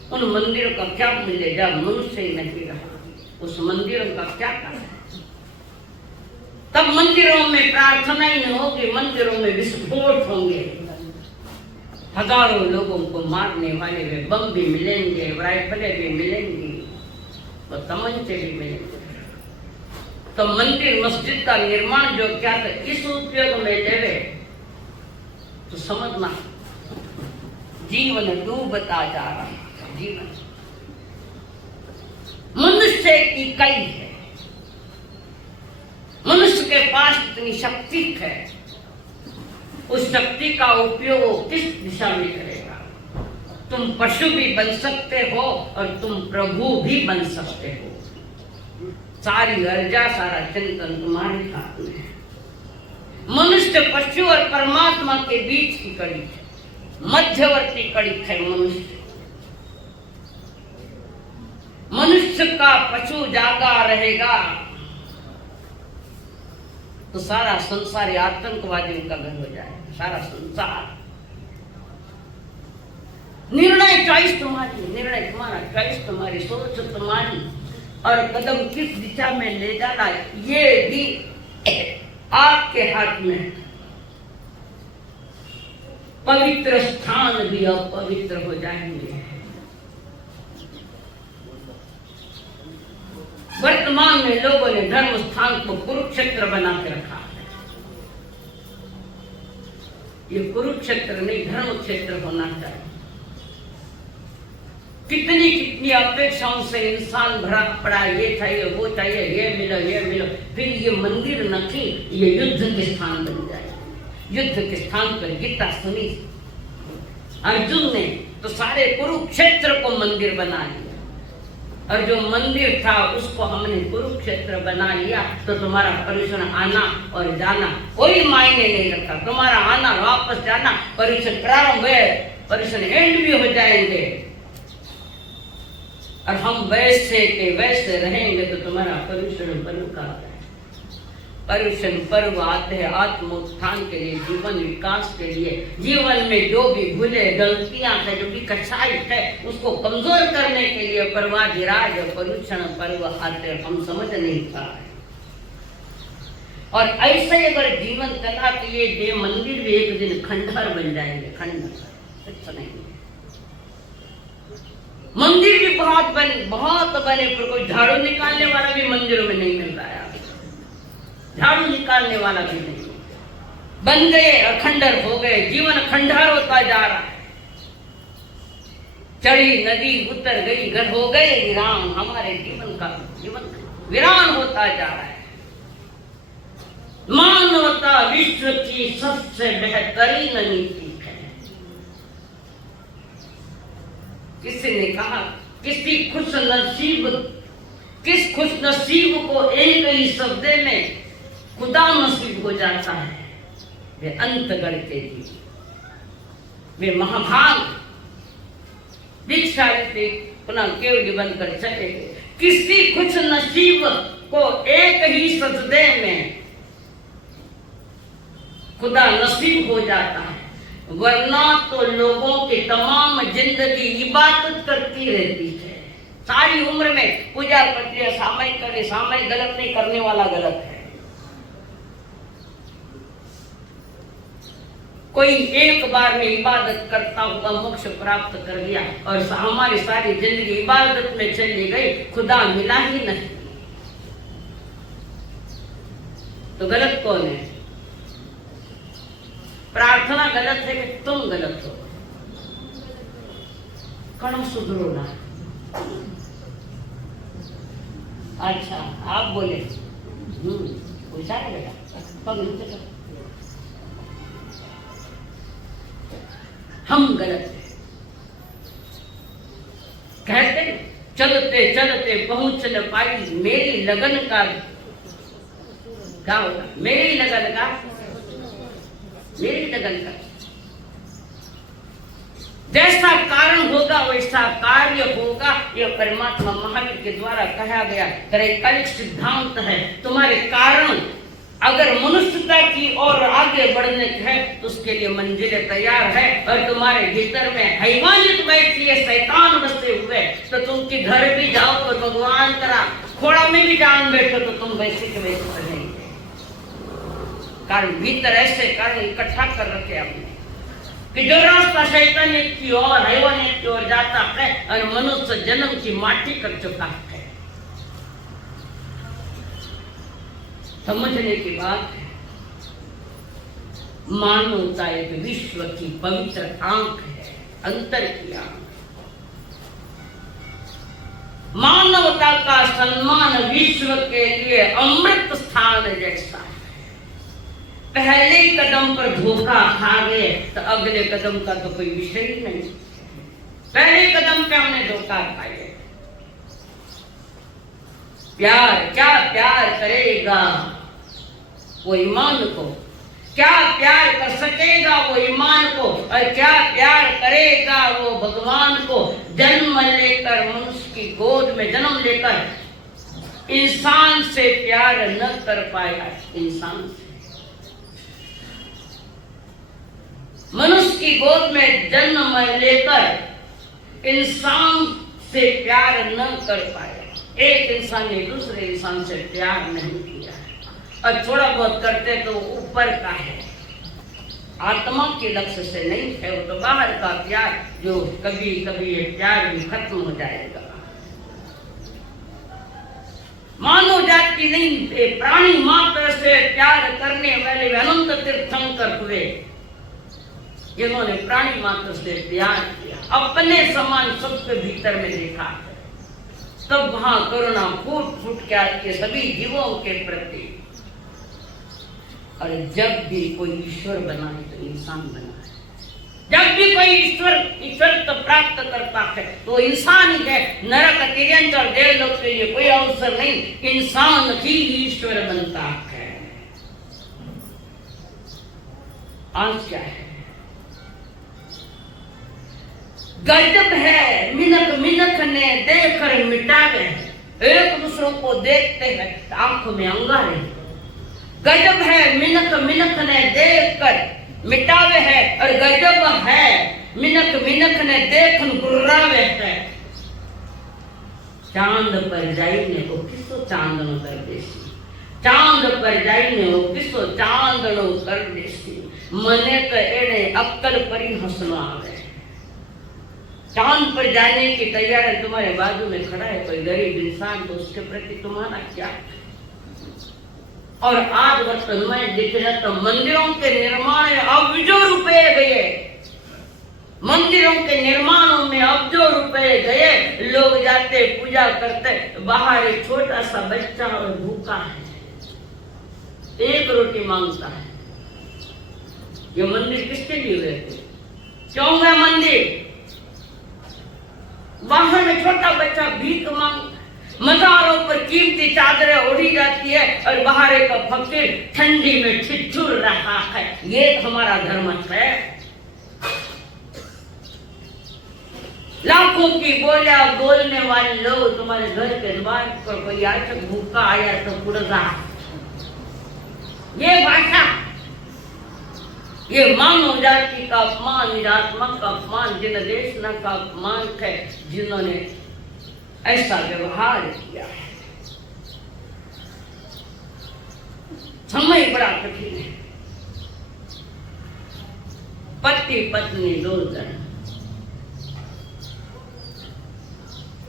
उन मंदिरों का क्या मूल्य जब मनुष्य ही नहीं रहा, उस मंदिरों का क्या कारण? तब मंदिरों में प्रार्थना ही नहीं होगी, मंदिरों में विस्फोट होंगे, हजारों लोगों को मारने वाले वे बम भी मिलेंगे, राइफलें भी मिलेंगी, और तमंचे भी मिलेंगे। तो मंदिर मस्जिद का निर्माण जो क्या था, इस उपयोग में लेवे तो समझना जीवन डूबता जा रहा है। जीवन मनुष्य की इकाई है, मनुष्य के पास इतनी शक्ति है, उस शक्ति का उपयोग किस दिशा में करेगा? तुम पशु भी बन सकते हो और तुम प्रभु भी बन सकते हो। सारी ऊर्जा, सारा चिंतन तुम्हारे हाथ में है। मनुष्य पशु और परमात्मा के बीच की कड़ी है, मध्यवर्ती कड़ी है मनुष्य। मनुष्य का पशु जागा रहेगा तो सारा संसार आतंकवादियों का घर हो जाएगा, सारा संसार। निर्णय चॉइस तुम्हारी, निर्णय तुम्हारा, चॉइस तुम्हारी, सोच तुम्हारी, और कदम किस दिशा में ले जाना ये भी आपके हाथ में है। पवित्र स्थान भी अपवित्र हो जाएंगे। वर्तमान में लोगों ने धर्म स्थान को कुरुक्षेत्र बना के रखा है। ये कुरुक्षेत्र नहीं, धर्म क्षेत्र होना चाहिए। कितनी कितनी अपेक्षाओं से इंसान भरा पड़ा, ये चाहिए, वो चाहिए, ये मिलो, ये मिलो, फिर ये मंदिर नहीं, ये युद्ध के स्थान बन जाए। युद्ध के स्थान पर गीता सुनी अर्जुन ने तो सारे कुरुक्षेत्र को मंदिर बना लिया, और जो मंदिर था उसको हमने कुरुक्षेत्र बना लिया। तो तुम्हारा पर्यूषण आना और जाना कोई मायने नहीं रखा। तुम्हारा आना, वापस जाना, पर्यूषण प्रारंभ है, पर्यूषण एंड भी हो जाएंगे। और हम वैसे के वैसे रहेंगे तो तुम्हारा पर्युषण पर्व का है। पर्युषण पर्व आते हैं आत्मोत्थान के लिए, जीवन विकास के लिए। जीवन में जो भी भूले गलतियां है, जो भी कचाई है, उसको कमजोर करने के लिए पर्वाधिराज पर्युषण पर्व आते हैं। हम समझ नहीं पा रहे। और ऐसे अगर जीवन चला तो ये देव मंदिर भी एक दिन खंडहर बन जाएंगे। खंडहर अच्छा नहीं, मंदिर भी बहुत बने पर कोई झाड़ू निकालने वाला भी मंदिरों में नहीं मिल रहा है। झाड़ू निकालने वाला भी नहीं, बन गए, खंडहर हो गए, जीवन खंडहर होता जा रहा है। चढ़ी नदी उतर गई, घर हो गए वीरान। हमारे जीवन वीरान होता जा रहा है। मानवता विश्व की सबसे बेहतरीन नीति है। किसी ने कहा किस खुश नसीब को एक ही शब्द में खुदा नसीब हो जाता है, वे अंत गढ़ते जीव, वे महाभाग दीक्षा पुनः केवल बनकर चले गए। किसी खुश नसीब को एक ही सजदे में खुदा नसीब हो जाता है, वरना तो लोगों की तमाम जिंदगी इबादत करती रहती है। सारी उम्र में पूजा करती है, सामयिक करे, सामयिक गलत नहीं, करने वाला गलत है। कोई एक बार में इबादत करता हुआ मोक्ष प्राप्त कर लिया और हमारी सारी जिंदगी इबादत में चली गई, खुदा मिला ही नहीं, तो गलत कौन है? प्रार्थना गलत है कि तुम गलत हो? कौन सुधरो ना? अच्छा आप बोले पूछा है बेटा, हम गलत है। कहते चलते चलते पहुंच न पाई, मेरी लगन का क्या होगा? मेरी लगन का जैसा कारण होगा वैसा कार्य होगा। यह परमात्मा महावीर के द्वारा कहा गया त्रैकालिक सिद्धांत है। तुम्हारे कारण अगर मनुष्यता की ओर आगे बढ़ने है तो उसके लिए मंजिलें तैयार है। और तुम्हारे भीतर में हैवानियत बैठी है, शैतान बसे हुए, तो तुम किधर भी जाओ तो भगवान करा खोड़ा में भी जान बैठो तो तुम वैसे के वैसे रहेंगे। कारण भीतर ऐसे कारण इकट्ठा कर रखे हमने कि जो रास्ता शैतानियत की ओर, हैवानियत की ओर जाता है और मनुष्य जन्म की माटी कर चुका है। समझने की बात है, मानवता एक विश्व की पवित्र आंख है, अंतर की आंख। मानवता का सम्मान विश्व के लिए अमृत स्थान जैसा है। पहले कदम पर धोखा खा गए तो अगले कदम का तो कोई विषय ही नहीं। पहले कदम पे हमने धोखा खाया। प्यार क्या प्यार करेगा वो ईमान को, क्या प्यार कर सकेगा वो ईमान को, और क्या प्यार करेगा वो भगवान को। जन्म लेकर मनुष्य की गोद में जन्म लेकर इंसान से प्यार न कर पाया। इंसान से मनुष्य की गोद में जन्म लेकर इंसान से प्यार न कर पाया। एक इंसान ने दूसरे इंसान से प्यार नहीं किया, और थोड़ा बहुत करते तो ऊपर का है, आत्मा के लक्ष्य से नहीं है। वो तो बाहर का प्यार, जो कभी कभी ये प्यार भी खत्म हो जाएगा। मानव जाति नहीं, प्राणी मात्र से प्यार करने वाले अनंत तीर्थंकर हुए, जिन्होंने प्राणी मात्र से प्यार किया, अपने समान सबके भीतर में देखा, तब वहां करुणा फूट फूट के आती है सभी जीवों के प्रति। और जब भी कोई ईश्वर बना है तो इंसान बना है। जब भी कोई ईश्वर तो प्राप्त करता है तो इंसान ही है। नरक, तिर्यंत और देवलोक के लिए कोई अवसर नहीं, इंसान ही ईश्वर बनता है। आज क्या है? गजब है मिनक मिनक ने देखकर मिटावे, एक दूसरों को देखते हैं तो आंखों में अंगारे। गजब है मिनक मिनक ने देखकर मिटावे है, और गजब है मिनक मिनक ने देखन गुर्रावे है। चांद पर जाईने वो किसो चांदनो कर देसी, चांद पर जाईने वो किसो चांदनो कर देसी, मने तो एने अक्कल परी हंसनो आवे। चांद पर जाने की तैयारी तुम्हारे बाजू में खड़ा है कोई गरीब इंसान, तो उसके प्रति तुम्हारा क्या? और आज वर्तमान में दिख रहा तो मंदिरों के निर्माण में अब्जों रुपए गए, मंदिरों के निर्माणों में अब्जों रुपए गए। लोग जाते पूजा करते, बाहर एक छोटा सा बच्चा और भूखा है, एक रोटी मांगता है। ये मंदिर किसके लिए हुए थे? क्यों है मंदिर? बाहर में छोटा बच्चा भीख मांगता, मज़ारों पर कीमती चादरें उड़ी जाती है, और बाहर एक फकीर ठंडी में ठिठुर रहा है। ये हमारा धर्म है। लाखों की बोलियां बोलने वाले लोग तुम्हारे घर के द्वार पर कोई याचक भूखा आया तो पुरजा, ये भाषा, ये मानव जाति का अपमान, निरात्मक का अपमान, जिन देशना का अपमान है, जिन्होंने ऐसा व्यवहार किया है। समय बड़ा कठिन है। पति पत्नी दो जन,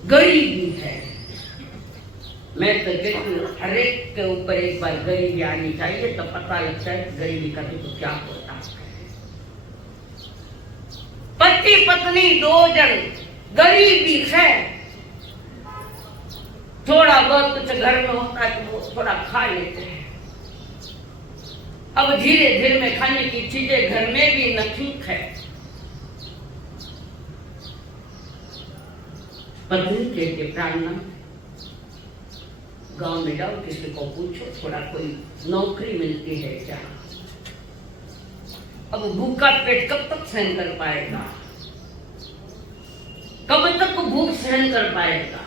गरीबी है। मैं तो कहती हूँ हर एक के ऊपर एक बार गरीबी आनी चाहिए, तो पता लगता है गरीबी का तो क्या होता है। पति पत्नी दो जन, गरीबी है। थोड़ा बहुत कुछ घर में होता है तो वो थोड़ा खा लेते हैं। अब धीरे धीरे में खाने की चीजें घर में भी न ठीक है। पत्नी के प्राणना, गांव में जाओ किसी को पूछो थोड़ा कोई नौकरी मिलती है क्या? अब भूखा पेट कब तक सहन कर पाएगा? कब तक भूख सहन कर पाएगा?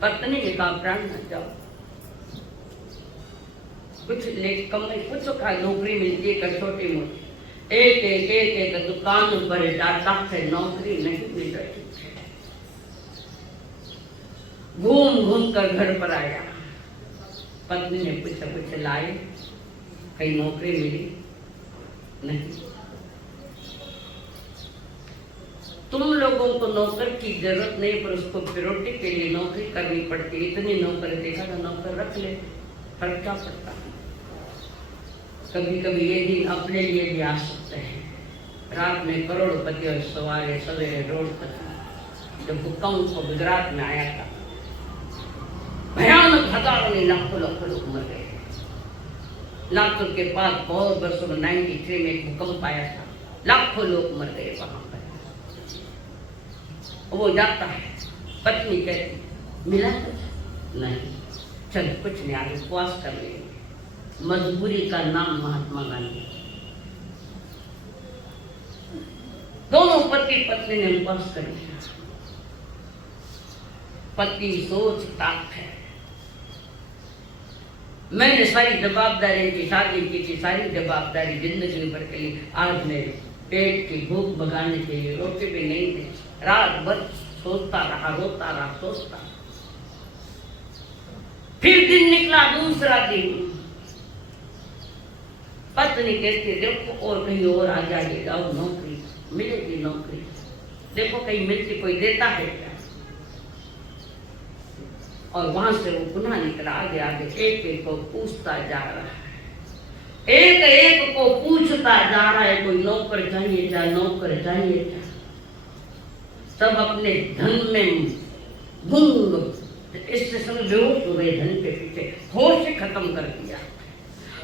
पत्नी ने कहा प्राण न जाओ, कुछ ले कमाई, कुछ का नौकरी मिलती है छोटी मोटी, एक दुकान पर जाता है, नौकरी नहीं मिल रही है। घूम घूम कर घर पर आया, पत्नी ने पूछा कुछ लाए, कहीं नौकरी मिली? नहीं। तुम लोगों को नौकर की जरूरत नहीं, पर उसको रोटी के लिए नौकरी करनी पड़ती है। इतनी नौकर देखा तो नौकर रख ले, फर्क क्या पड़ता है? कभी कभी ये दिन अपने लिए भी आ सकते हैं। रात में करोड़पति और सवारे सवेरे रोडपति। जब भूकंप को गुजरात में आया था, भयानक हजारों ने लाखों लोग मर गए। नागपुर के पास बहुत वर्षों में 93 में एक भूकंप आया था, लाखों लोग मर गए वहां पर। वो जाता है, पत्नी कहती मिला कुछ नहीं, चल कुछ नहीं, आगे उपवास कर लेंगे। मजबूरी का नाम महात्मा गांधी। दोनों पति पत्नी ने उपवास कर लिया। पति सोचता है मैंने सारी जवाबदारी की, शादी की थी, सारी जवाबदारी जिंदगी भर के लिए, आज मेरे पेट की भूख भगाने के लिए रोटी भी नहीं दी। रात भर सोचता रहा, रोता रहा, सोचता। फिर दिन निकला, दूसरा दिन। पत्नी कहती देखो और कहीं और आ जाएगा, और नौकरी मिलेगी, नौकरी देखो कहीं मिलती, कोई देता है क्या? और वहां से वो पुनः निकला, आगे आगे एक एक को पूछता जा रहा है, एक एक को पूछता जा रहा है, कोई नौकर चाहिए क्या, नौकर चाहिए क्या? सब अपने धन में गुंग, इससे सब बेहोश हो गए, धन के पीछे होश खत्म कर दिया।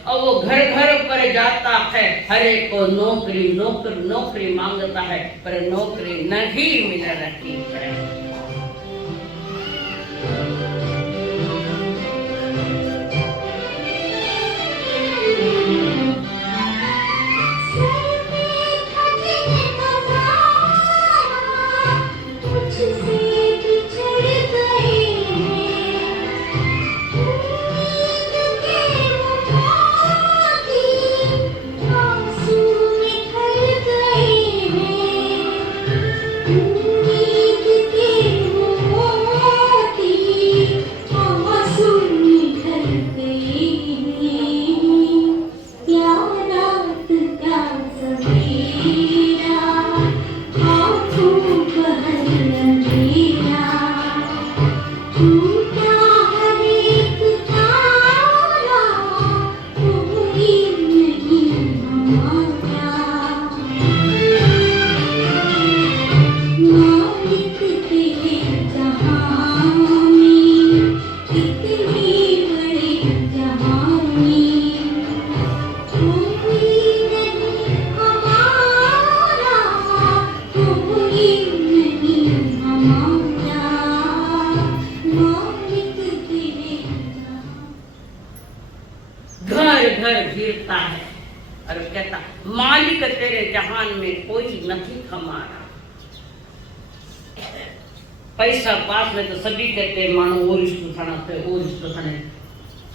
और वो घर घर पर जाता है, हर एक को नौकरी नौकरी मांगता है, पर नौकरी नहीं मिल रही है। घर घिरता है और कहता मालिक तेरे जहान में कोई नहीं हमारा। पैसा पास में तो सभी कहते मानो वो रिश्ते थाने वो रिश्ते थाने,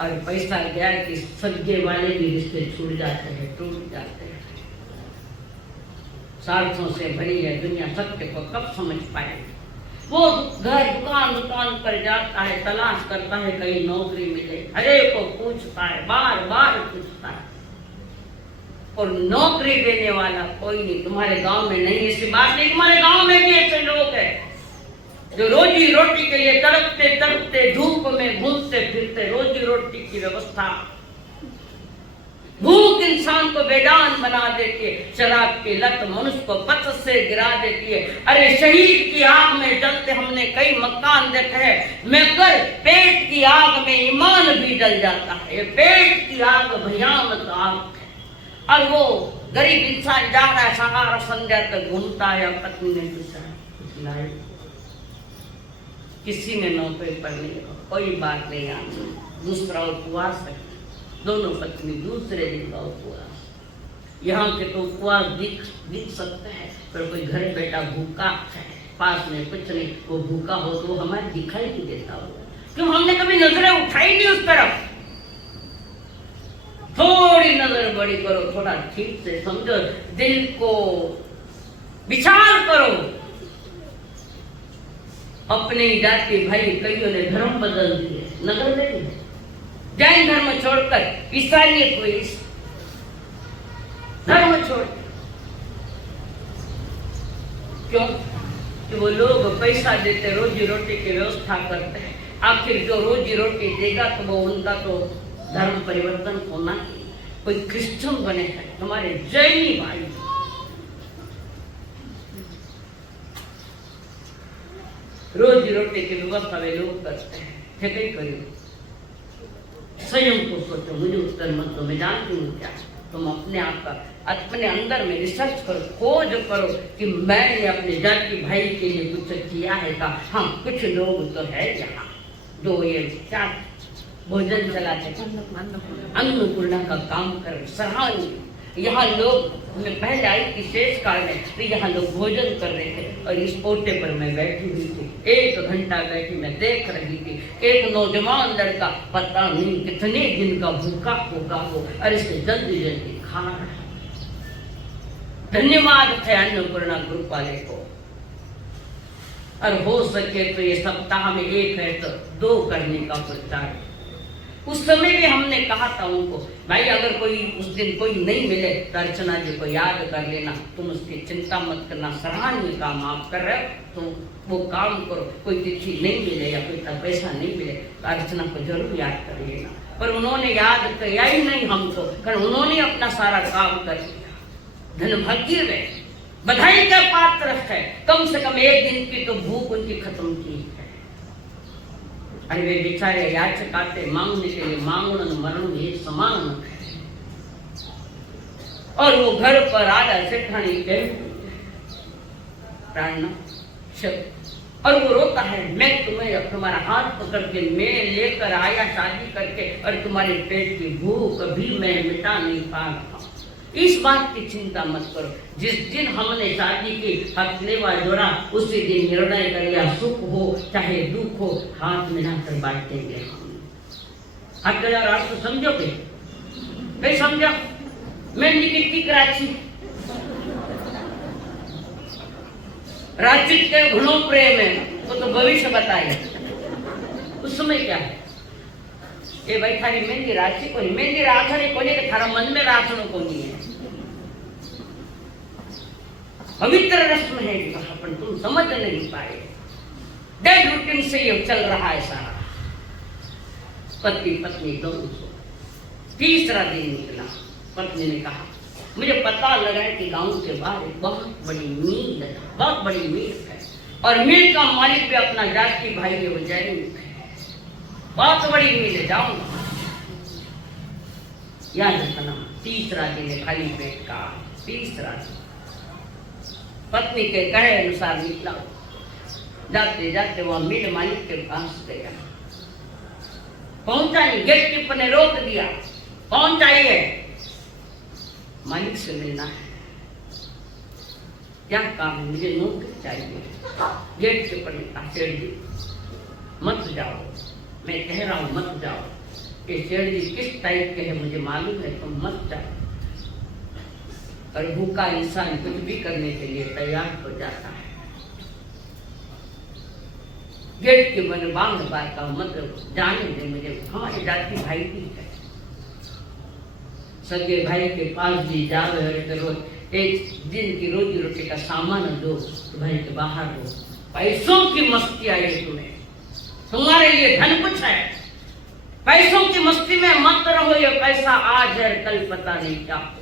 और पैसा गया कि सगे वाले भी रिश्ते छूट जाते हैं, टूट जाते हैं। स्वार्थों से भरी है दुनिया, सत्य को कब समझ पाएगी। वो घर दुकान दुकान पर जाता है, तलाश करता है कहीं नौकरी मिले, हरेक को पूछता है, बार बार पूछता है, और नौकरी देने वाला कोई नहीं। तुम्हारे गांव में नहीं, ऐसी बात नहीं, तुम्हारे गांव में भी ऐसे लोग हैं जो रोजी रोटी के लिए तड़पते तड़पते धूप में घूमते फिरते, रोजी रोटी की व्यवस्था, भूख इंसान को बेजान बना देती है, शराब की लत मनुष्य को पथ से गिरा देती है। अरे शहीद की आग में जलते हमने कई मकान देखे हैं, मगर पेट की आग में ईमान भी जल जाता है। ये पेट की आग भयानक आग है। और वो गरीब इंसान जा रहा है, सहारा संध्या तक घूमता है, पत्नी ने पूछा किसी ने नौकरी पर नहीं, कोई बात नहीं, आप दूसरा उपवास है, दोनों पत्नी दूसरे दिन का उपवास। यहाँ के तो उपवास दिख सकता है, पर कोई घर बैठा भूखा है, पास में कुछ नहीं, वो भूखा हो तो हमें दिखाई नहीं देता हो, क्यों हमने कभी नजरें उठाई नहीं उस तरफ। थोड़ी नजर बड़ी करो, थोड़ा ठीक से समझो, दिल को विचार करो। अपने जाति भाई कईयों ने धर्म बदल दिए, नजर नहीं, जैन धर्म छोड़कर ईसाइयत हुई, धर्म छोड़, क्यों कि वो लोग पैसा देते, रोजी रोटी की व्यवस्था करते हैं। आखिर जो रोजी रोटी देगा तो वो उनका तो धर्म परिवर्तन होना ही। कोई क्रिश्चियन बने हैं, हमारे जैनी भाई रोजी रोटी की व्यवस्था वे लोग करते हैं। कहीं करिए स्वयं को सोचो, मुझे उत्तर मत दो, मैं जानती हूँ क्या। तुम अपने आप का अपने अंदर में रिसर्च करो, खोज करो कि मैंने अपने जाति भाई के लिए कुछ किया है का। हाँ, कुछ लोग तो है यहाँ जो ये क्या भोजन चलाते, अन्नपूर्णा का काम कर, सराहनीय। यहाँ लोग, मैं पहले आई थी शेष काल में, तो यहाँ लोग भोजन कर रहे थे और इस पोटे पर मैं बैठी हुई थी, 1 घंटा बैठी मैं देख रही थी। एक नौजवान लड़का पता नहीं कितने दिन का भूखा होगा वो, और इसे जल्दी जल्दी खा रहा है। धन्यवाद है अन्नपूर्णा ग्रुप वाले को। और हो सके तो ये सप्ताह में 1 है तो 2 करने का प्रचार। उस समय भी हमने कहा था उनको, भाई अगर कोई उस दिन कोई नहीं मिले तो अर्चना जी को याद कर लेना, तुम उसकी चिंता मत करना, सराहनीय काम आप कर रहे हो तो वो काम करो। कोई तिथि नहीं मिले या कोई पैसा नहीं मिले तो अर्चना को जरूर याद कर लेना। पर उन्होंने याद किया ही नहीं हमको, कारण उन्होंने अपना सारा काम कर लिया। धन भाग्य में बधाई का पात्र है, कम से कम 1 दिन की तो भूख उनकी खत्म की है। अरे वे बेचारे याचक आते मांगने के लिए, मांगण मरण एक समान है। और वो घर पर आया सेठानी और वो रोता है, मैं तुम्हें तुम्हारा हाथ पकड़ के मैं लेकर आया शादी करके, और तुम्हारे पेट की भूख कभी मैं मिटा नहीं पा रहा। इस बात की चिंता मत करो, जिस दिन हमने शादी की हथलेवा जोड़ा उसी दिन निर्णय कर लिया, सुख हो चाहे दुख हो हाथ मिलाकर बांटेंगे हम। हथलेवा रात को समझोगे? नहीं समझो? मैं निकली कराची रांची के घणो प्रेम है, वो तो भविष्य बताए। उस समय क्या है, ये भाई थारी मेहंदी राची को नहीं, मेहंदी राखने को नहीं, थारा मन में राखने को नहीं है। पवित्र रस्म है, पण तुम समझ नहीं पाए। डेड रूटीन से ये चल रहा है सारा। पति पत्नी दोनों सो। तीसरा दिन निकला। पत्नी ने कहा मुझे पता लगा है कि गांव के बाहर एक बहुत बड़ी मील है, बहुत बड़ी मील है, और मील का मालिक भी अपना जाति भाई है, वो जैनिक है, बहुत बड़ी मील है, जाऊंगा। याद रखना, तीसरा दिन है, खाली पेट का तीसरा दिन। पत्नी के कहे अनुसार निकला। जाते जाते वह मील मालिक के पास गया। पहुंचा नहीं, गेट कीपर ने रोक दिया, पहुंचाइए, मालिक से मिलना है। क्या काम है? मुझे नौकरी चाहिए। गेट कीपर ने कहा सेठ जी मत जाओ, मैं कह रहा हूं मत जाओ। कि सेठ जी किस टाइप के है मुझे मालूम है, तुम मत जाओ। और भूखा इंसान कुछ भी करने के लिए तैयार हो जाता है। गेट के बने बांध बार का मतलब जाने दे मुझे, हमारे जाति भाई भी है। सगे भाई के पास भी जावे और एक दिन की रोजी रोटी का सामान दो तो भाई के बाहर हो। पैसों की मस्ती आई तुम्हें, तुम्हारे लिए धन कुछ है, पैसों की मस्ती में मत रहो। ये पैसा आज है, कल पता नहीं क्या होगा।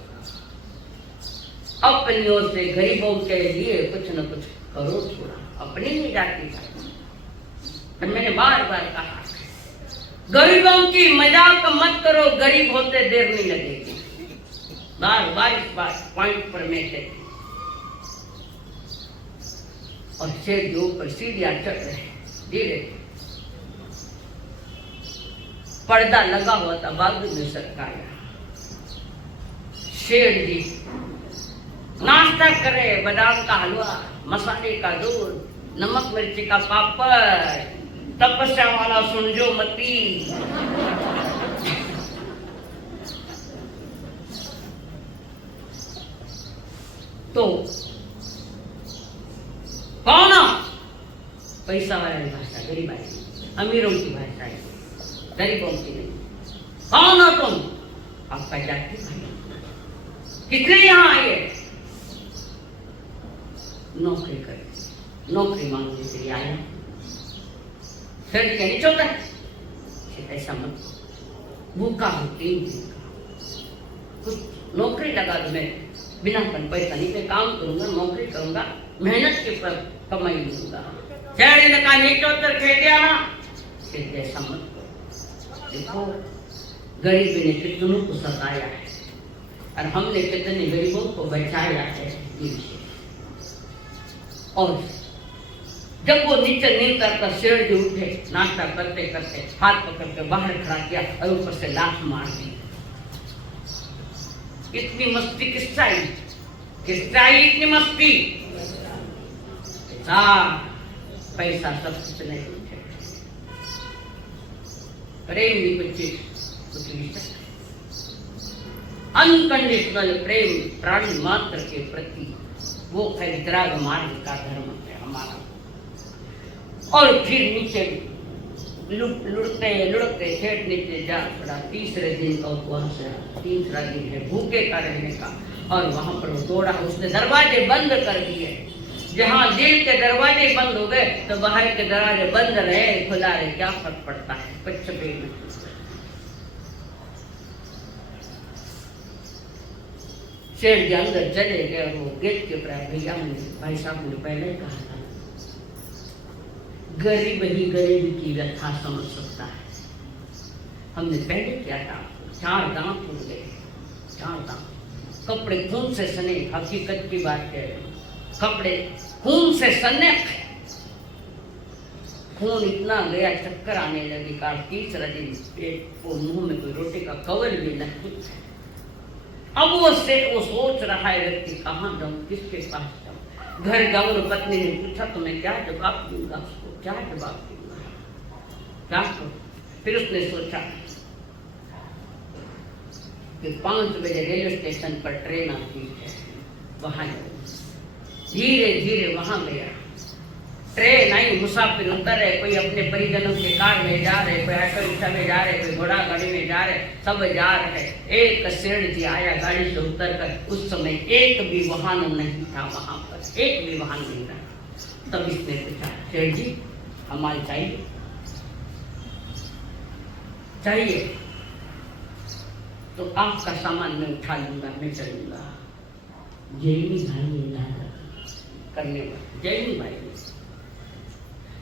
अपनी ओर से गरीबों के लिए कुछ न कुछ करो, थोड़ा अपनी ही जाति का। मैंने बार बार कहा गरीबों की मजाक मत करो, गरीब होते देर नहीं लगेगी। बार बार इस बात पॉइंट पर मैं कहती। और शेर जो ऊपर सीढ़ियां चढ़ रहे धीरे, पर्दा लगा हुआ था, बाजू में सरकाया। शेर जी नाश्ता करे, बादाम का हलवा, मसाले का दूध, नमक मिर्ची का पापड़, तपस्या वाला सुन जो मती। तो कौन? पैसा वाला की भाषा, गरीब वाली, अमीरों की भाषा है, गरीबों की नहीं। कौन हो तुम? आपका जाति भाई। कितने यहाँ आए? नौकरी कर, नौकरी मांगने के लिए आया। सर कहनी चाहता है ऐसा मत, भूखा हूं 3 दिन का, कुछ नौकरी लगा दो, मैं बिना पैसा नहीं पे काम करूंगा, नौकरी करूंगा, मेहनत के पर कमाई लूंगा। शहर ने कहा नीचोत्तर कह दिया ना, ऐसा मत करो। देखो गरीबी ने कितनों को सताया है और हमने कितने गरीबों को बचाया है। और जब वो नीचे नींद करता शेर जो उठे, नाश्ता करते करते हाथ पकड़ के बाहर खड़ा किया और ऊपर से लात मार दी। इतनी मस्ती किस चाहिए, किस चाहिए इतनी मस्ती? पैसा सब कुछ नहीं उठे। प्रेम भी कुछ चीज, अनकंडीशनल प्रेम प्राणी मात्र के प्रति, वो है वितराग मार्ग का धर्म है हमारा। और फिर नीचे लुढ़कते ठेठ नीचे जा पड़ा। तीसरे दिन का उपवास है, तीसरा दिन है भूखे का रहने का। और वहां पर वो दौड़ा, उसने दरवाजे बंद कर दिए। जहां दिल के दरवाजे बंद हो गए तो बाहर के दरवाजे बंद रहे खुला रहे, क्या फर्क पड़ता है? कुछ भी नहीं। शेर के अंदर चले गए और वो गेट के ऊपर भैया भाई साहब ने पहले कहा था, गरीब ही गरीब की व्यथा समझ सकता है। हमने पहले क्या था, 4 दांत टूट गए, 4 दांत, कपड़े खून से सने, हकीकत की बात कह रहे, कपड़े खून से सने, खून इतना गया चक्कर आने लगी। का तीसरा दिन पेट को मुंह में कोई रोटी का कवल भी नहीं। अब वो सोच रहा है व्यक्ति कहाँ जाऊं, किसके पास जाऊं। घर जाऊं और पत्नी ने पूछा तो मैं क्या जवाब दूंगा उसको, क्या जवाब दूंगा, क्या करूं? फिर उसने सोचा कि 5 बजे रेलवे स्टेशन पर ट्रेन आती है, वहां जाऊं। धीरे धीरे वहां गया, ट्रेन आई, मुसाफिर उतर रहे, कोई अपने परिजनों के कार में जा रहे, कोई ऑटो रिक्शा में जा रहे, कोई घोड़ा गाड़ी में जा रहे, सब जा रहे। एक सेठ जी आया गाड़ी से उतरकर, उस समय एक भी वाहन नहीं था वहां पर, एक भी वाहन नहीं था। तब इसने पूछा, सेठ जी हमारे चाहिए चाहिए तो आपका सामान मैं उठा लूंगा, मैं चलूंगा। जैनी भाई ने याद करने जैनी भाई ने,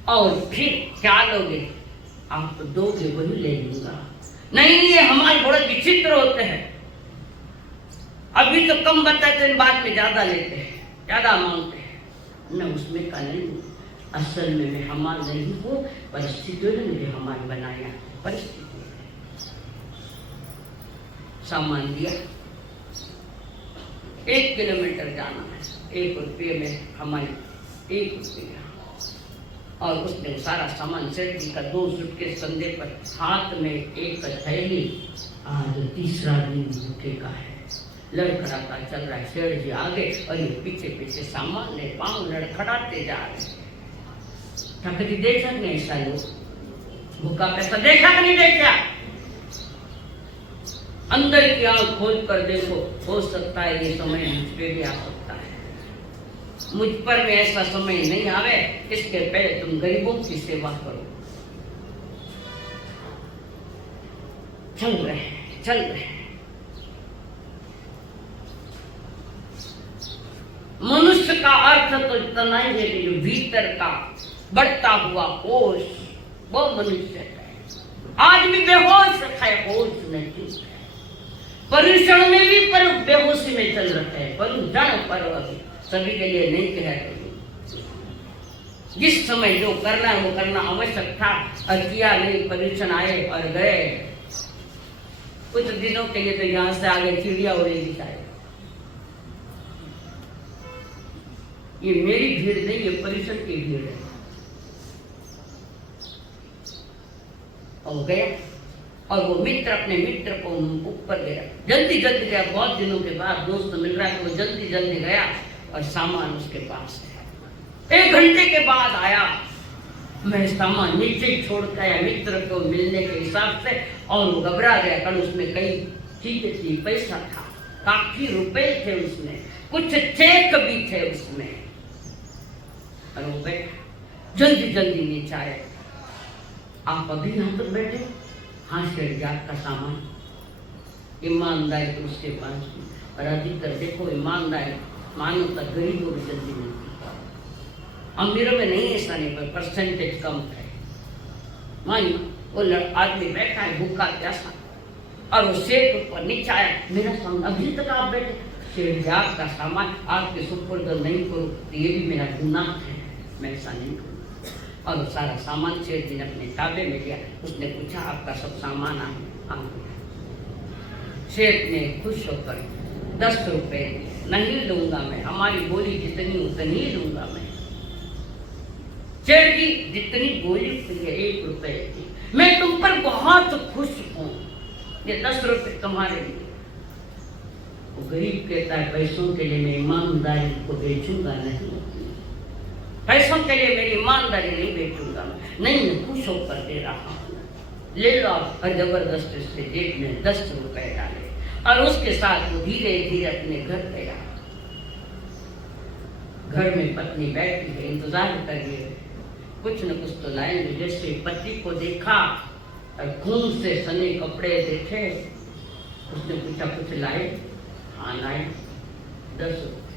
और फिर क्या लोगे आप? तो दोगे वही ले लूंगा। नहीं, ये हमारे बड़े विचित्र होते हैं। अभी तो कम बताते हैं, बाद में ज्यादा लेते हैं, ज्यादा मांगते हैं। मैं उसमें का नहीं हूँ, असल में मैं हमार नहीं हूँ, परिस्थितियों ने मुझे हमार बनाया। परिस्थिति सामान दिया, 1 किलोमीटर जाना है, 1 रुपये में हमारे 1 रुपया, और उसने सारा सामान सेठ जी का 2 सूटकेस कंधे पर, हाथ में 1 थैली। आज तीसरा दिन भूखे का है, लड़खड़ाता चल रहा है। सेठ जी आगे और ये पीछे पीछे सामान ले, पांव लड़खड़ाते जा रहे। कभी देखा नहीं ऐसा लोग? भूखा पैसा देखा कि नहीं देखा? अंदर की आंख खोल कर देखो, हो सकता है ये समय मुझ पे भी आ सकता है। मुझ पर में ऐसा समय नहीं आवे, इसके पहले तुम गरीबों की सेवा करो। चल रहे मनुष्य का अर्थ तो इतना ही है कि जो भीतर का बढ़ता हुआ होश, वो मनुष्य है। आदमी बेहोश है, होश नहीं है। परीक्षण में भी पर बेहोशी में चल रहे हैं, पर जड़ पर अभी सभी के लिए नहीं कह रही। जिस समय जो करना है वो करना आवश्यक था, और किया नहीं। परीक्षण आए और गए। कुछ दिनों के लिए तो यहाँ से आगे चिड़िया उड़ेगी शायद। ये मेरी भीड़ नहीं, ये परीक्षण की भीड़ है। और गया, और वो मित्र अपने मित्र को ऊपर गया, जल्दी गया। बहुत दिनों के बाद दोस्त मिल रहा है तो वो जल्दी गया, और सामान उसके पास है। 1 घंटे के बाद आया, मैं सामान नीचे छोड़ के आया मित्र को मिलने के हिसाब से, और वो घबरा गया। कारण उसमें कई चीजें थी, पैसा था, काफी रुपए थे उसमें, कुछ चेक भी थे उसमें। और वो बैठा, जल्दी नीचे आया। आप अभी यहाँ पर बैठे? हाँ सेठ जी, आपका सामान। ईमानदारी तो उसके पास, और अधिकतर देखो ईमानदारी मानवता गरीबों में जल्दी मिलती है, अमीरों में नहीं। ऐसा नहीं, पर परसेंटेज कम है। मानिए वो आदमी बैठा है भूखा प्यासा, और वो सेठ ऊपर नीचे आया, मेरा सामान अभी तक आप बैठे? सेठ जी, आपका सामान आपके सुपुर्द नहीं करो तो ये भी मेरा गुनाह है, मैं ऐसा नहीं करूँ। और वो सारा सामान सेठ जी ने अपने ताबे में लिया। उसने पूछा, आपका सब सामान आ? सेठ ने खुश होकर 10 रुपए, नहीं लूंगा मैं, हमारी बोली जितनी उतनी ही लूंगा मैं। सेठ जी, जितनी बोली थी 1 रुपए की, मैं तुम पर बहुत खुश हूँ, ये 10 रुपए तुम्हारे लिए। वो गरीब कहता है, पैसों के लिए मैं ईमानदारी को बेचूंगा नहीं, पैसों के लिए मेरी ईमानदारी नहीं बेचूंगा, नहीं, मैं खुश होकर दे रहा हूँ, ले लो। और जबरदस्ती से जेब में 10 रुपए डाले, और उसके साथ वो धीरे धीरे अपने घर गया। घर में पत्नी बैठी है, इंतजार कर रही है, कुछ न कुछ तो लाएंगे। जैसे पति को देखा और खून से सने कपड़े देखे, उसने पूछा, कुछ लाए? हाँ लाए, 10 रुपए।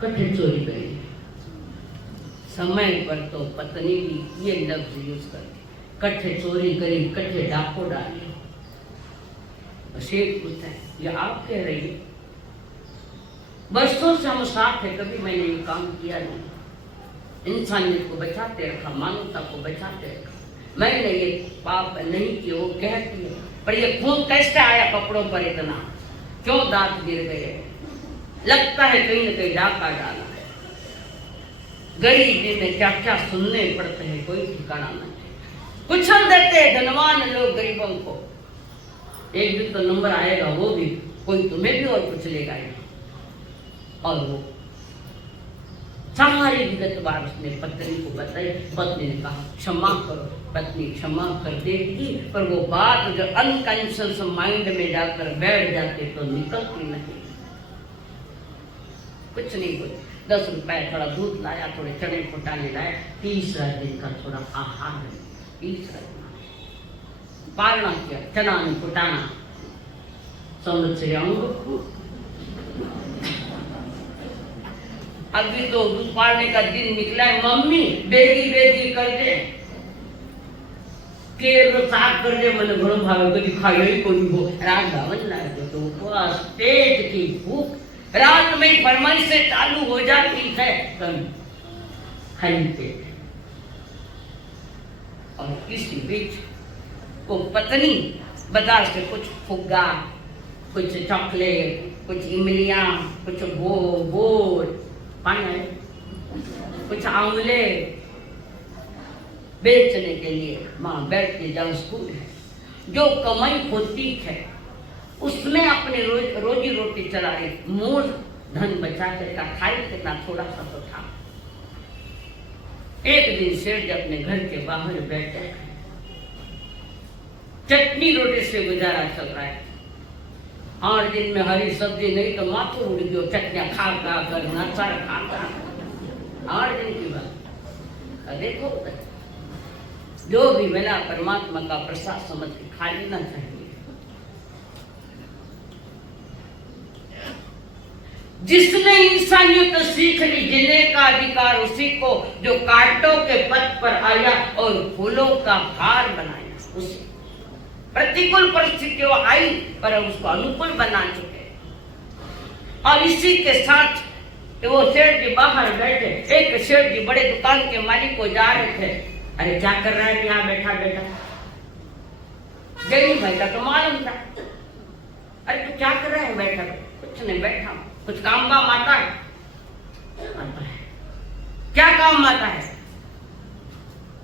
कठे चोरी करी। समय पर तो पत्नी भी ये लफ्ज यूज करती, कट्ठे चोरी करी, कट्ठे डाको डाले। शेख पूछता है, ये आप कह रही है? बरसों से हम साथ है, कभी मैंने ये काम किया नहीं। इंसानियत को बचाते रखा, मानवता को बचाते रखा, मैंने ये पाप नहीं किया। वो कहती है, पर ये खून कैसे आया कपड़ों पर इतना? क्यों दांत गिर गए? लगता है कहीं न कहीं डाका डाला। गरीबी में क्या क्या सुनने पड़ते हैं, कोई ठिकाना नहीं। कुचल देते हैं धनवान लोग गरीबों को। एक दिन तो नंबर आएगा, वो भी कोई तुम्हें भी और कुछ लेगा। और वो सारी विगतवार उसने पत्नी को बताई। पत्नी ने कहा, क्षमा करो। पत्नी क्षमा कर देगी, पर वो बात जो अनकॉन्शियस माइंड में जाकर बैठ जाते तो निकलती नहीं, कुछ नहीं बोली। 10 रुपए थोड़ा दूध लाया, थोड़े चने फुटाने लाया। तीसरा दिन का थोड़ा आहार, तीसरा दिन पालना किया, चना नहीं फुटाना। समझ से अभी तो दूध पालने का दिन निकला है, मम्मी बेगी बेगी कर दे, केर साफ कर दे, मैंने घणो भावे कभी खायो ही कोई हो। रात गावन लागे तो उपवास, पेट की भूख रात में फरमाइश से चालू हो जाती है, कभी खाली पेट। और इसी बीच वो पत्नी बाजार से कुछ फुग्गा, कुछ चॉकलेट, कुछ इमलियां, कुछ बोर पानी, कुछ आंवले बेचने के लिए माँ बैठती। जब स्कूल है, जो कमाई होती है उसमें अपने रोजी रोटी चला रही, मूल धन बचा के खाई कितना थोड़ा सा तो था। एक दिन सेठ जी अपने घर के बाहर बैठे, चटनी रोटी से गुजारा चल रहा है। 8 दिन में हरी सब्जी नहीं तो माथो उड़ गयो, चटनियां खा कर नचा खाता। 8 दिन की बात देखो, जो भी मिला परमात्मा का प्रसाद समझ के खा लेना चाहिए। जिसने इंसानियत सीख ली, जीने का अधिकार उसी को, जो कांटों के पथ पर आया और फूलों का हार बनाया उसे। प्रतिकूल परिस्थितियां आई पर उसको अनुकूल बना चुके। और इसी के साथ वो सेठ जी बाहर बैठे, एक सेठ जी बड़े दुकान के मालिक को जा रहे थे। अरे क्या कर रहा है यहाँ बैठा बैठा? जय भाई का तो मालूम था। अरे तू क्या कर रहा है बैठा? कुछ नहीं, बैठा कुछ काम वाम आता है? क्या काम आता है?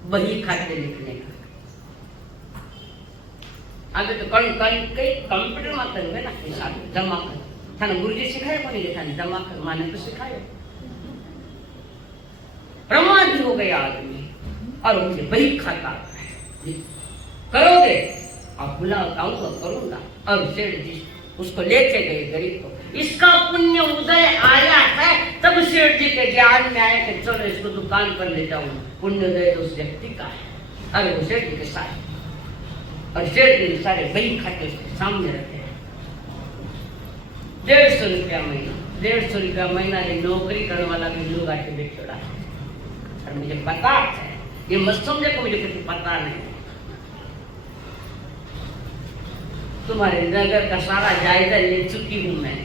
वही खाते लिखने का। आगे तो कई कंप्यूटर में करेंगे ना, हिसाब जमा कर थाने गुरुजी सिखाए को नहीं देखा, जमा कर माने तो सिखाए। प्रमाद हो गया आदमी और मुझे वही खाता है। करोगे? आप बुलाओ, आऊंगा, करूंगा। और सेठ जी उसको लेके गए गरीब को। इसका पुण्य उदय आया है तब सेठ जी के ज्ञान में आया कि चलो इसको दुकान पर ले जाऊं। पुण्य उदय तो उस व्यक्ति का है। अरे वो सेठ जी के साथ, और सेठ जी सारे वही खाते उसके सामने रखे हैं। 150 रुपया महीना, 150 रुपया महीना नौकरी करने वाला भी लोग आके बेच छोड़ा है। और मुझे पता है, ये मत समझे को मुझे कुछ पता नहीं। तुम्हारे नगर का सारा जायजा ले चुकी हूं मैं।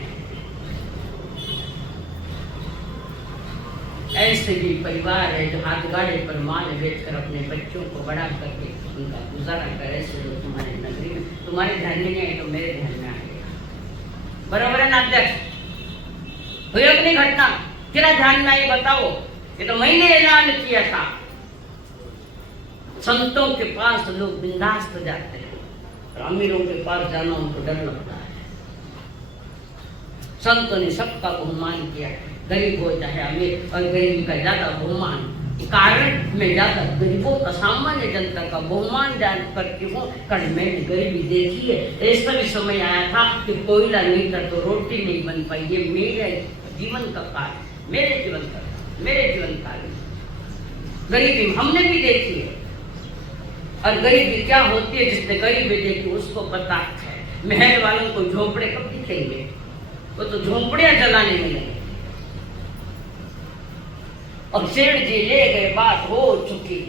ऐसे भी परिवार है जो हाथ गाड़े पर माल बेचकर अपने बच्चों को बड़ा करके उनका गुजारा करे। ऐसे लोग तुम्हारे नगरी में, तुम्हारे ध्यान में नहीं आए तो मेरे ध्यान में आएगा। बराबर है ना अध्यक्ष? हुई अपनी घटना किरा ध्यान में आई बताओ? ये तो मैंने ऐलान किया था। संतों के पास लोग बिंदास जाते हैं, अमीरों के पास जाना उनको डर लगता है। संतों ने सबका बहुमान किया, गरीब हो चाहे अमीर, और गरीबी का ज्यादा बहुमान। कारण मैं ज्यादा गरीबों का, सामान्य जनता का बहुमान जान करती हूँ। कारण मैंने गरीबी देखी है। ऐसा भी समय आया था कि कोयला नहीं था तो रोटी नहीं बन पाई। ये मेरे जीवन का कार्य, मेरे जीवन कार्य गरीबी हमने भी देखी है। और गरीबी क्या होती है, जिसने गरीबी देखी उसको पता है। महल वालों को झोपड़े कब दिखेंगे? वो तो झोपड़ियां जलाने में लगे। और सेठ जी ले गए, बात हो चुकी।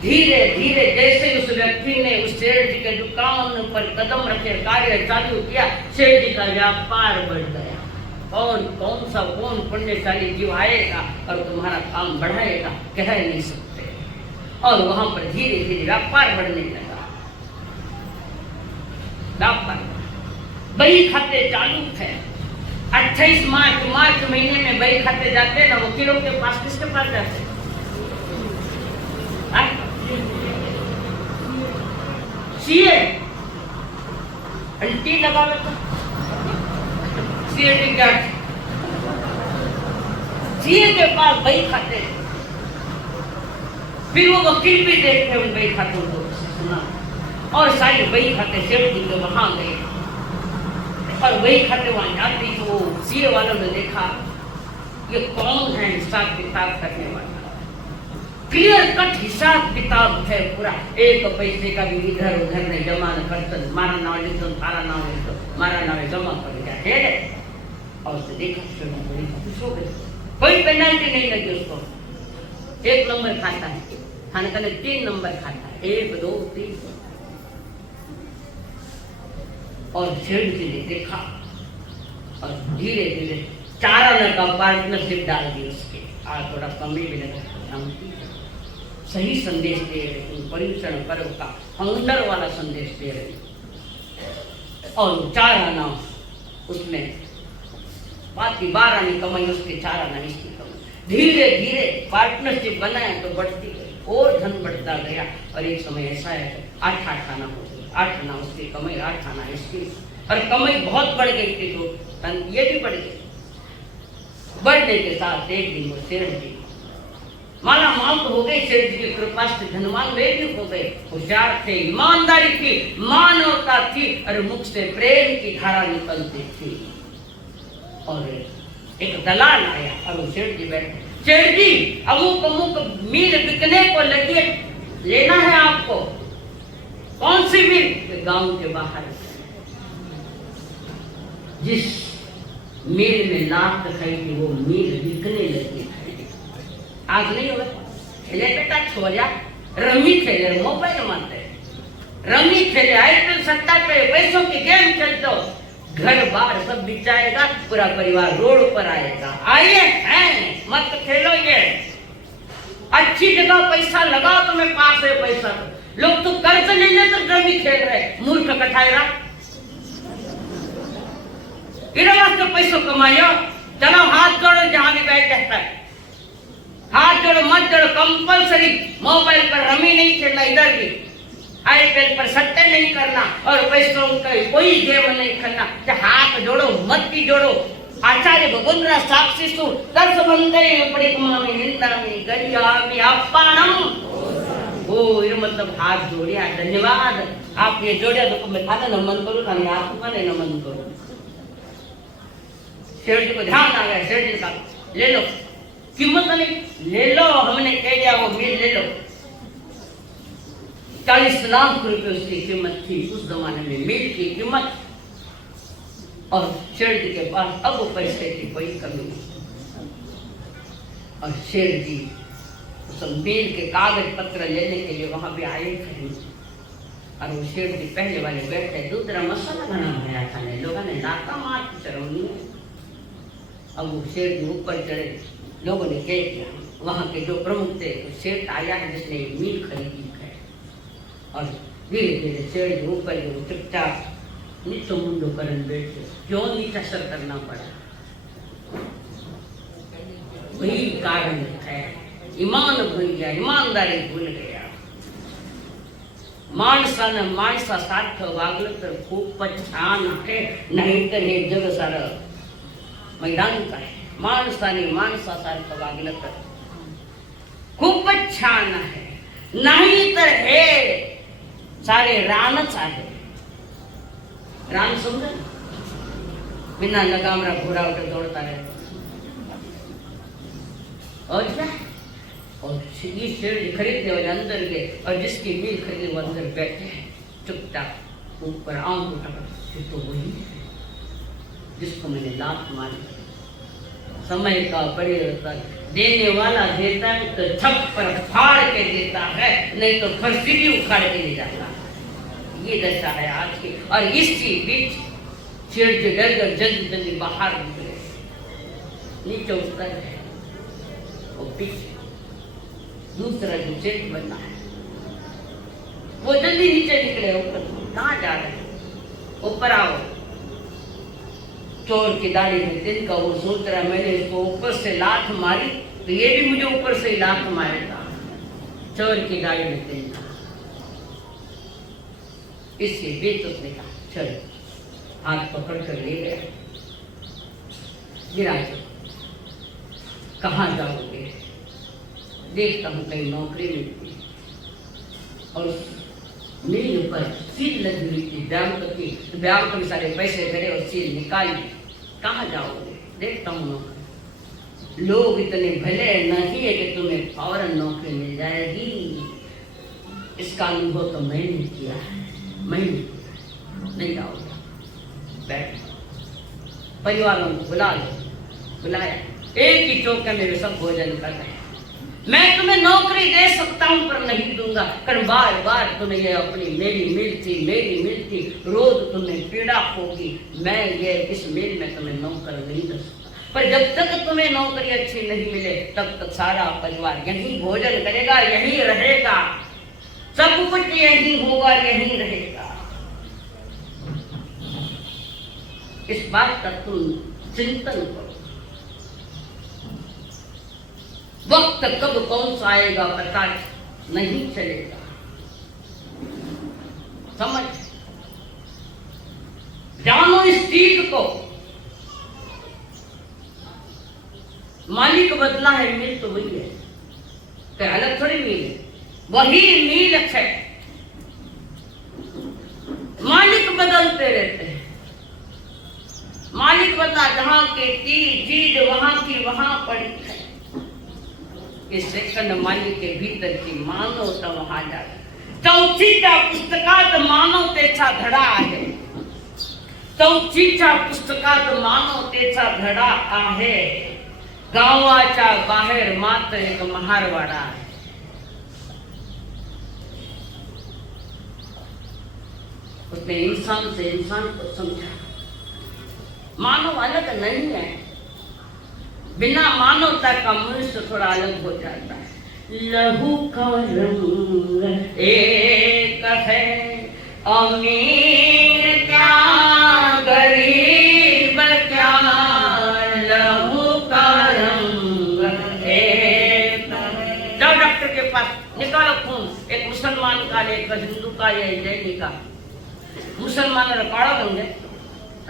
धीरे धीरे जैसे उस व्यक्ति ने उस सेठ जी के दुकान पर कदम रखे, कार्य चालू किया, सेठ जी का व्यापार बढ़ गया। कौन पुण्यशाली जीव आएगा और तुम्हारा काम बढ़ाएगा, कह नहीं सकते। और वहां पर धीरे धीरे व्यापार बढ़ने लगा। व्यापार बही खाते चालू थे। 28 मार्च महीने में बही खाते जाते हैं ना, वकीलों के पास, किसके पास जाते हैं? सीए अंटी लगा लेता, सीए क्या, सीए के पास बही खाते। फिर वो वकील भी देखते उन बही खातों को, सुना, और सारी बही खाते सेठ जी के वहां गए। और वही खाते वहां जाती तो सीए वालों ने देखा ये कौन है हिसाब किताब करने वाला? क्लियर कट हिसाब किताब है पूरा। एक पैसे का भी इधर उधर नहीं जमा करते, मारा नाम लिख दो, तारा नाम लिख दो, मारा नाम जमा कर दिया है। और उसे देखा बड़ी खुश हो गई, कोई पेनल्टी नहीं लगी उसको। 1 नंबर खाता है, खाने का 3 नंबर खाता है, 1 2 3। और सेठ जी ने देखा और धीरे धीरे 4 आना का पार्टनरशिप डाल दी उसके। आज थोड़ा कमी भी लगा, सही संदेश दे रहे, पर्यूषण पर्व का फाउंडर वाला संदेश दे रहे। और 4 आना उसमें बाकी 12 आने कमाई, उसके 4 आना इसकी कमाई। धीरे धीरे पार्टनरशिप बनाया तो बढ़ती गई और धन बढ़ता गया। और एक समय ऐसा है 8 आना हो गई, 8 आना उसकी कमाई, 8 आना इसकी। और कमाई बहुत बढ़ गई थी, तो ये भी बढ़ गई। बढ़ने के साथ एक दिन वो सेठ जी माला माल तो हो गए, सेठ जी की कृपा से धनवान वे भी हो गए। होशियार थे, ईमानदारी थी, मानवता थी, और मुख से प्रेम की धारा निकलती थी। और एक दलाल आया और वो सेठ जी बैठे, सेठ जी अमुक अमुक मिल बिकने को लगी, लेना है आपको। कौन सी मिल? गांव के बाहर जिस मिल में लाख खाई थी वो मिल बिकने लगी। आज नहीं होगा, खेले बेटा छोरिया, रमी खेले, मोबाइल मानते, रमी खेले, आईपीएल सट्टा पे पैसों की गेम खेलते हो, घर बार सब बिचाएगा, पूरा परिवार रोड पर आएगा। आइए हैं, मत खेलो ये, अच्छी जगह पैसा लगाओ, तुम्हें पास है पैसा। लोग तो कर्ज ले लेकर रमी खेल रहे, मूर्ख कठाएगा। इधर वास्ते पैसों कमाइयो, चलो हाथ जोड़ो, जहां भी बैठ जाता है हाथ जोड़ो, मत जोड़ो, कंपल्सरी मोबाइल पर रमी नहीं खेलना, इधर भी आईपीएल पर सट्टे नहीं करना, और पैसों का कोई गेम नहीं खेलना। हाथ जोड़ो, मत भी जोड़ो। आचार्य भगवंतरा साक्षी सु दर्श बंदे परिक्रमा में निंदा में गरिया में अपाणम। ओ ये मतलब हाथ जोड़िया, धन्यवाद आप ये जोड़िया, तो मैं थाने नमन करूँ, थाने आपको मैंने नमन करूँ। सेठ जी को ध्यान आ गया, सेठ जी का ले लो, कीमत नहीं, ले लो, हमने कह दिया वो मिल ले लो। 40 लाख रुपए उसकी कीमत थी उस जमाने में, मिल की कीमत। और सेठ जी के पास अब वो पैसे की कोई कमी नहीं। और सेठ जी उस मिल के कागज पत्र लेने के लिए वहां भी आए थे। और वो सेठ जी पहले वाले बैठे, दूसरा मसाला बना गया था, लोगों ने लाका मार की चरौनी। अब वो सेठ जी ऊपर चढ़े, लोगों ने कह दिया, वहां के जो प्रमुख थे, तो सेठ आया है जिसने मिल खरीदी है। और धीरे धीरे सेठ जी ऊपर चुपचाप नीचो मुंडो करन बैठे। क्यों नीचा सर करना पड़ा? वही कारण है, ईमान भूल गया, ईमानदारी भूल गया। माणसानं माणसासारखं वागलं तर खूपच छान आहे, नाहीतर हे जग सारं मैदान काय। माणसाने माणसासारखं वागलं तर खूपच छान आहे, नाही तर हे सारे रानच आहे। रान समझे, बिना लगामरा घोड़ा उठे दौड़ता रहे। और क्या, और ये शेर खरीदने वाले अंदर गए, और जिसकी मिल खरीदने वो अंदर बैठे चुपचाप, ऊपर आंख उठा, तो वही है जिसको मैंने लात मारी। समय का परिवर्तन, देने वाला देता है तो छप्पर फाड़ के देता है, नहीं तो फर्शी भी उखाड़ के ले जाता है। ये दशा है आज की। और इसी बीच शेर जो डर कर जल्दी जल्दी बाहर निकले, नीचे उतर है, वो पीछे दूसरा जो जेठ बनना है वो जल्दी नीचे निकले। ऊपर कहाँ जा रहे हैं? ऊपर आओ। चोर की दाढ़ी में तिनका, वो सोच रहा मैंने इसको ऊपर से लात मारी तो ये भी मुझे ऊपर से लात मारेगा। चोर की दाढ़ी में तिनका। इसके बीच उसने कहा चल, हाथ पकड़ कर ले गया, गिरा चो, कहाँ जाओगे? देखता हूँ कहीं नौकरी मिलती। और मिल पर सील लगी हुई थी, बैंक में सारे पैसे भरे और सील निकाली। कहाँ जाओगे? देखता हूँ नौकरी। लोग इतने भले नहीं है कि तुम्हें फौरन नौकरी मिल जाएगी। इसका अनुभव तो मैंने किया है, नहीं जाओगे, बैठ। परिवारों को बुला लो, बुलाया, एक ही चौके में वे सब भोजन कर रहे हैं। मैं तुम्हें नौकरी दे सकता हूं पर नहीं दूंगा, कारण बार बार तुम्हें ये अपनी मेरी मिलती रोज तुम्हें पीड़ा होगी। मैं ये इस मेल में तुम्हें नौकर नहीं दे सकता, पर जब तक तुम्हें नौकरी अच्छी नहीं मिले तब तक सारा परिवार यहीं भोजन करेगा, यहीं रहेगा, सब कुछ यहीं होगा, यहीं रहेगा। इस बात का तुम चिंतन करो। वक्त कब कौन सा आएगा पता नहीं चलेगा, समझ जानो इस चीज को। मालिक बदला है, मिल तो वही है, क्या अलग थोड़ी मिल है, वही मील है। मालिक बदलते रहते हैं, मालिक बदला, जहां की चीज वहां की वहां पड़ी है। इस सेकंड मालिक के भीतर की मानव तो वहां जाए। चौथीचा पुस्तकात मानव तेचा धडा आहे, चौथीच्या पुस्तकात मानव तेचा धडा आहे। गावाच्या बाहेर मात्र एक महारवाडा आहे। उसने इंसान से इंसान को समझा, मानव अलग नहीं है, बिना मानवता का मनुष्य थोड़ा अलग हो जाता है। लहू का रंग एक है, अमीर क्या गरीब क्या, लहू का रंग एक है। जाओ डॉक्टर के पास, निकालो खून, एक मुसलमान का, एक हिंदू का, या जैनी का। मुसलमान काला रंग है,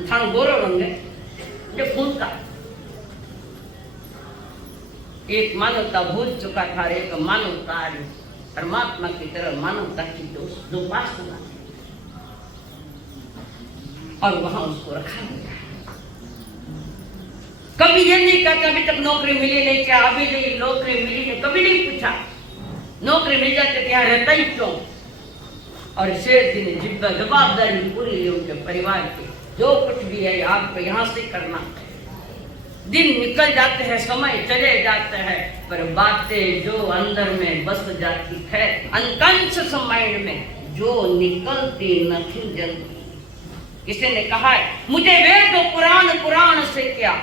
थानो गोरो रंग है, ये खून का। एक मानवता भूल चुका था, एक मानवता परमात्मा की तरह मानवता की दो उपासना, और वहां उसको रखा गया। कभी ये नहीं कहा अभी तक नौकरी मिली नहीं, क्या अभी नहीं नौकरी मिली नहीं, कभी नहीं पूछा। नौकरी मिल जाती तो यहाँ रहता ही क्यों। और शेर जी ने जवाबदारी पूरी ली उनके परिवार की, जो कुछ भी है आपको यहाँ से करना है। दिन निकल जाते हैं, समय चले जाते हैं, पर बातें जो अंदर में बस जाती है अनकॉन्शियस माइंड में, जो निकलती नहीं जल्दी। किसी ने कहा है मुझे वेद पुराण से क्या,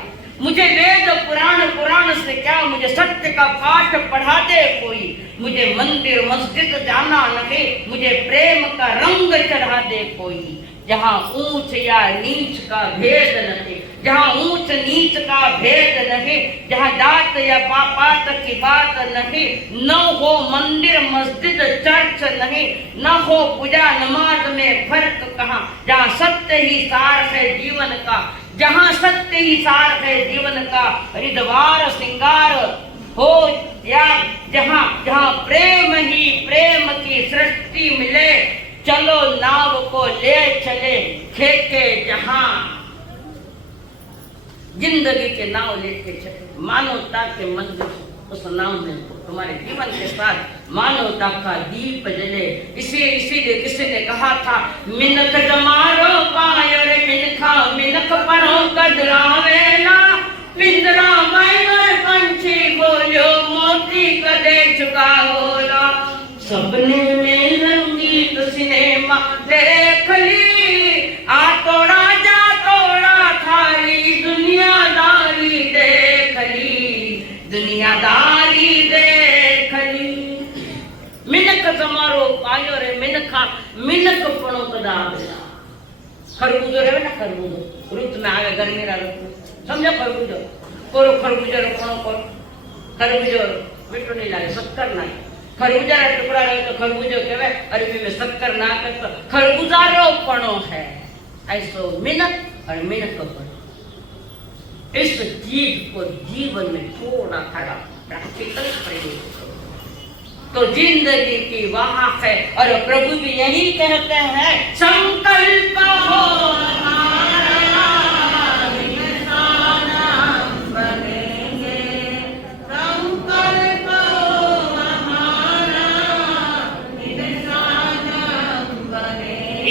मुझे वेद पुराण से क्या, मुझे सत्य का पाठ पढ़ा दे कोई, मुझे मंदिर मस्जिद जाना नहीं, मुझे प्रेम का रंग चढ़ा दे कोई। जहाँ ऊंच या नीच का भेद नहीं, जहाँ ऊंच नीच का भेद नहीं, जहाँ जात या पात की बात नहीं, न हो मंदिर मस्जिद चर्च नहीं, न हो पूजा नमाज में फर्क कहाँ। जहाँ सत्य ही सार है जीवन का, जहाँ सत्य ही सार है जीवन का, हरिद्वार श्रृंगार हो या जहाँ जहाँ प्रेम ही प्रेम की सृष्टि मिले, चलो नाव को ले चले खेके जहां। जिंदगी के नाव लेके चले, मानवता के मंदिर उस नाव में तुम्हारे जीवन के साथ मानवता का दीप जले। इसीलिए किसी ने कहा था मिनख जमारो पायो रे मिनखा, मिनख परो कदरावेला, पिंजरा मैनर पंछी बोलो मोती कदे चुका बोला। सपने में रंगीत सिनेमा देख ली, आ तोड़ा जा तोड़ा थारी दुनियादारी देख ली, दुनियादारी देख ली। मिनक समारो पायो रे मिनखा, मिनक पणो कदावेला। खरबूजो रहे ना, खरबूजो ऋतु में आवे गर्मी रा ऋतु, समझो खरबूजो कोरो, खरबूजो रो पणो करो, खरबूजो मीठो नहीं लागे, शक्कर ना। खरबूजा रा टुकड़ा रहे तो खरबूजो कहवे, अरबी में शक्कर ना के तो खरबूजा रो पणो है। ऐसो मिनक और मिनक पणो, इस चीज को जीवन में थोड़ा थोड़ा प्रैक्टिकल प्रयोग करो तो जिंदगी की वहां है। और प्रभु भी यही कहते हैं, संकल्प हो हमारा इंसान बनेंगे।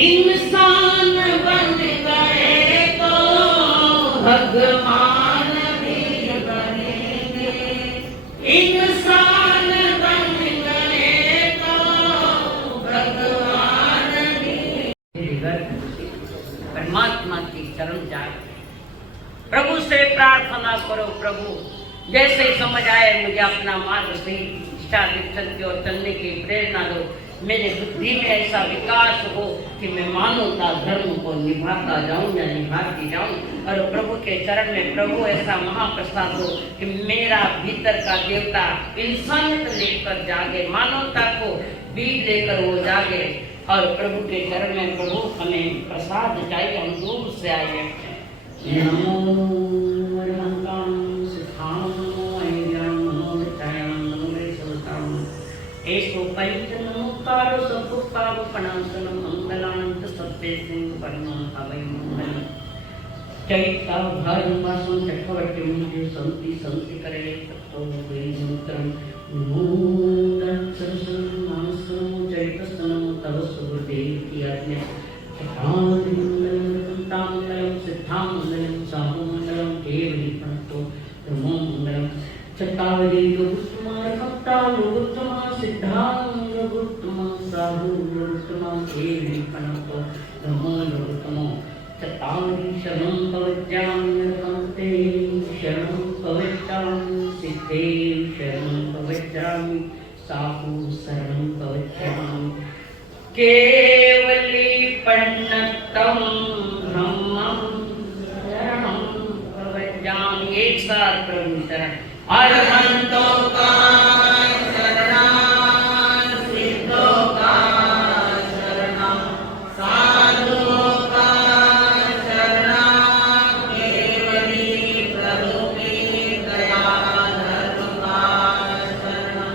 इंसान बन गए तो भगवान भी बनेंगे। इंसान बन गए तो भगवान भी। परमात्मा की चरण जाए, प्रभु से प्रार्थना करो, प्रभु जैसे समझ आए मुझे अपना मार्ग सही इष्टा दीक्षण की ओर चलने की प्रेरणा दो। मेरे बुद्धि में ऐसा विकास हो कि मैं मानवता धर्म को निभाता जाऊं या निभाती जाऊं। और प्रभु के चरण में प्रभु ऐसा महाप्रसाद हो कि मेरा भीतर का देवता इंसानियत लेकर जागे, मानवता को बीज लेकर वो जागे। और प्रभु के चरण में प्रभु हमें प्रसाद चाहिए, हम दूर से आए। नमो अरहंतं सिद्धां नमो ऐर्यां नमो विद्यायां नमो वेशवतां एषो पंचनमुक्तारो सपुक्तावपणासनं मंगलानंत सत्तेषु वर्णं अवै मंगलम् चैता धर्मसं चक्रवर्तिं सन्ति सन्ति करे तत्तो वैमन्त्रं नमोदत्सरसं मानसं चैतसनं तव सुहृदेति आज्ञा मंगलम सिद्धामंगलम साहुमंगलम केवलीपंतो ब्रह्ममंगलम चतावली योगुत्तमा भक्तानुगुत्तमा सिद्धांगुत्तमा साहुगुत्तमा केवलीपंतो ब्रह्मलोगुत्तमो चतावली शरणं पवज्जाम्यकंते शरणं पवज्जामि सिद्धे शरणं पवज्जामि साहु शरणं पवज्जामि केवली पन्नतम ब्रह्मं शरणं पवज्जामि। एक साथ प्रभु शरण। अरहंतों का शरणं, सिद्धों का शरणं, साधुओं का शरणं, केवली प्रभु की दया धर्म का शरणं।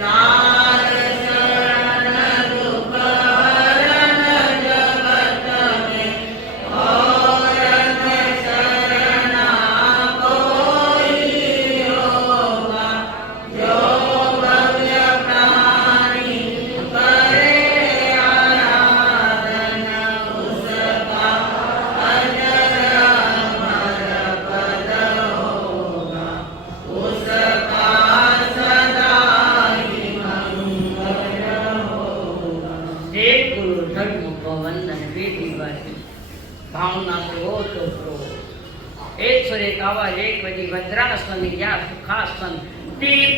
चार शरण दुख हरण जगत में और शरण कोई होगा जो भव्य प्राणी करे आराधन उसका अजर अमर पद होगा, उसका सदा ही मंगल होगा। एक गुरु धर्म को वंदन बेटी बाजी भावना से हो तो प्रो एक सुर एक आवाज एक बजी वज्रासन या सुखासन दीप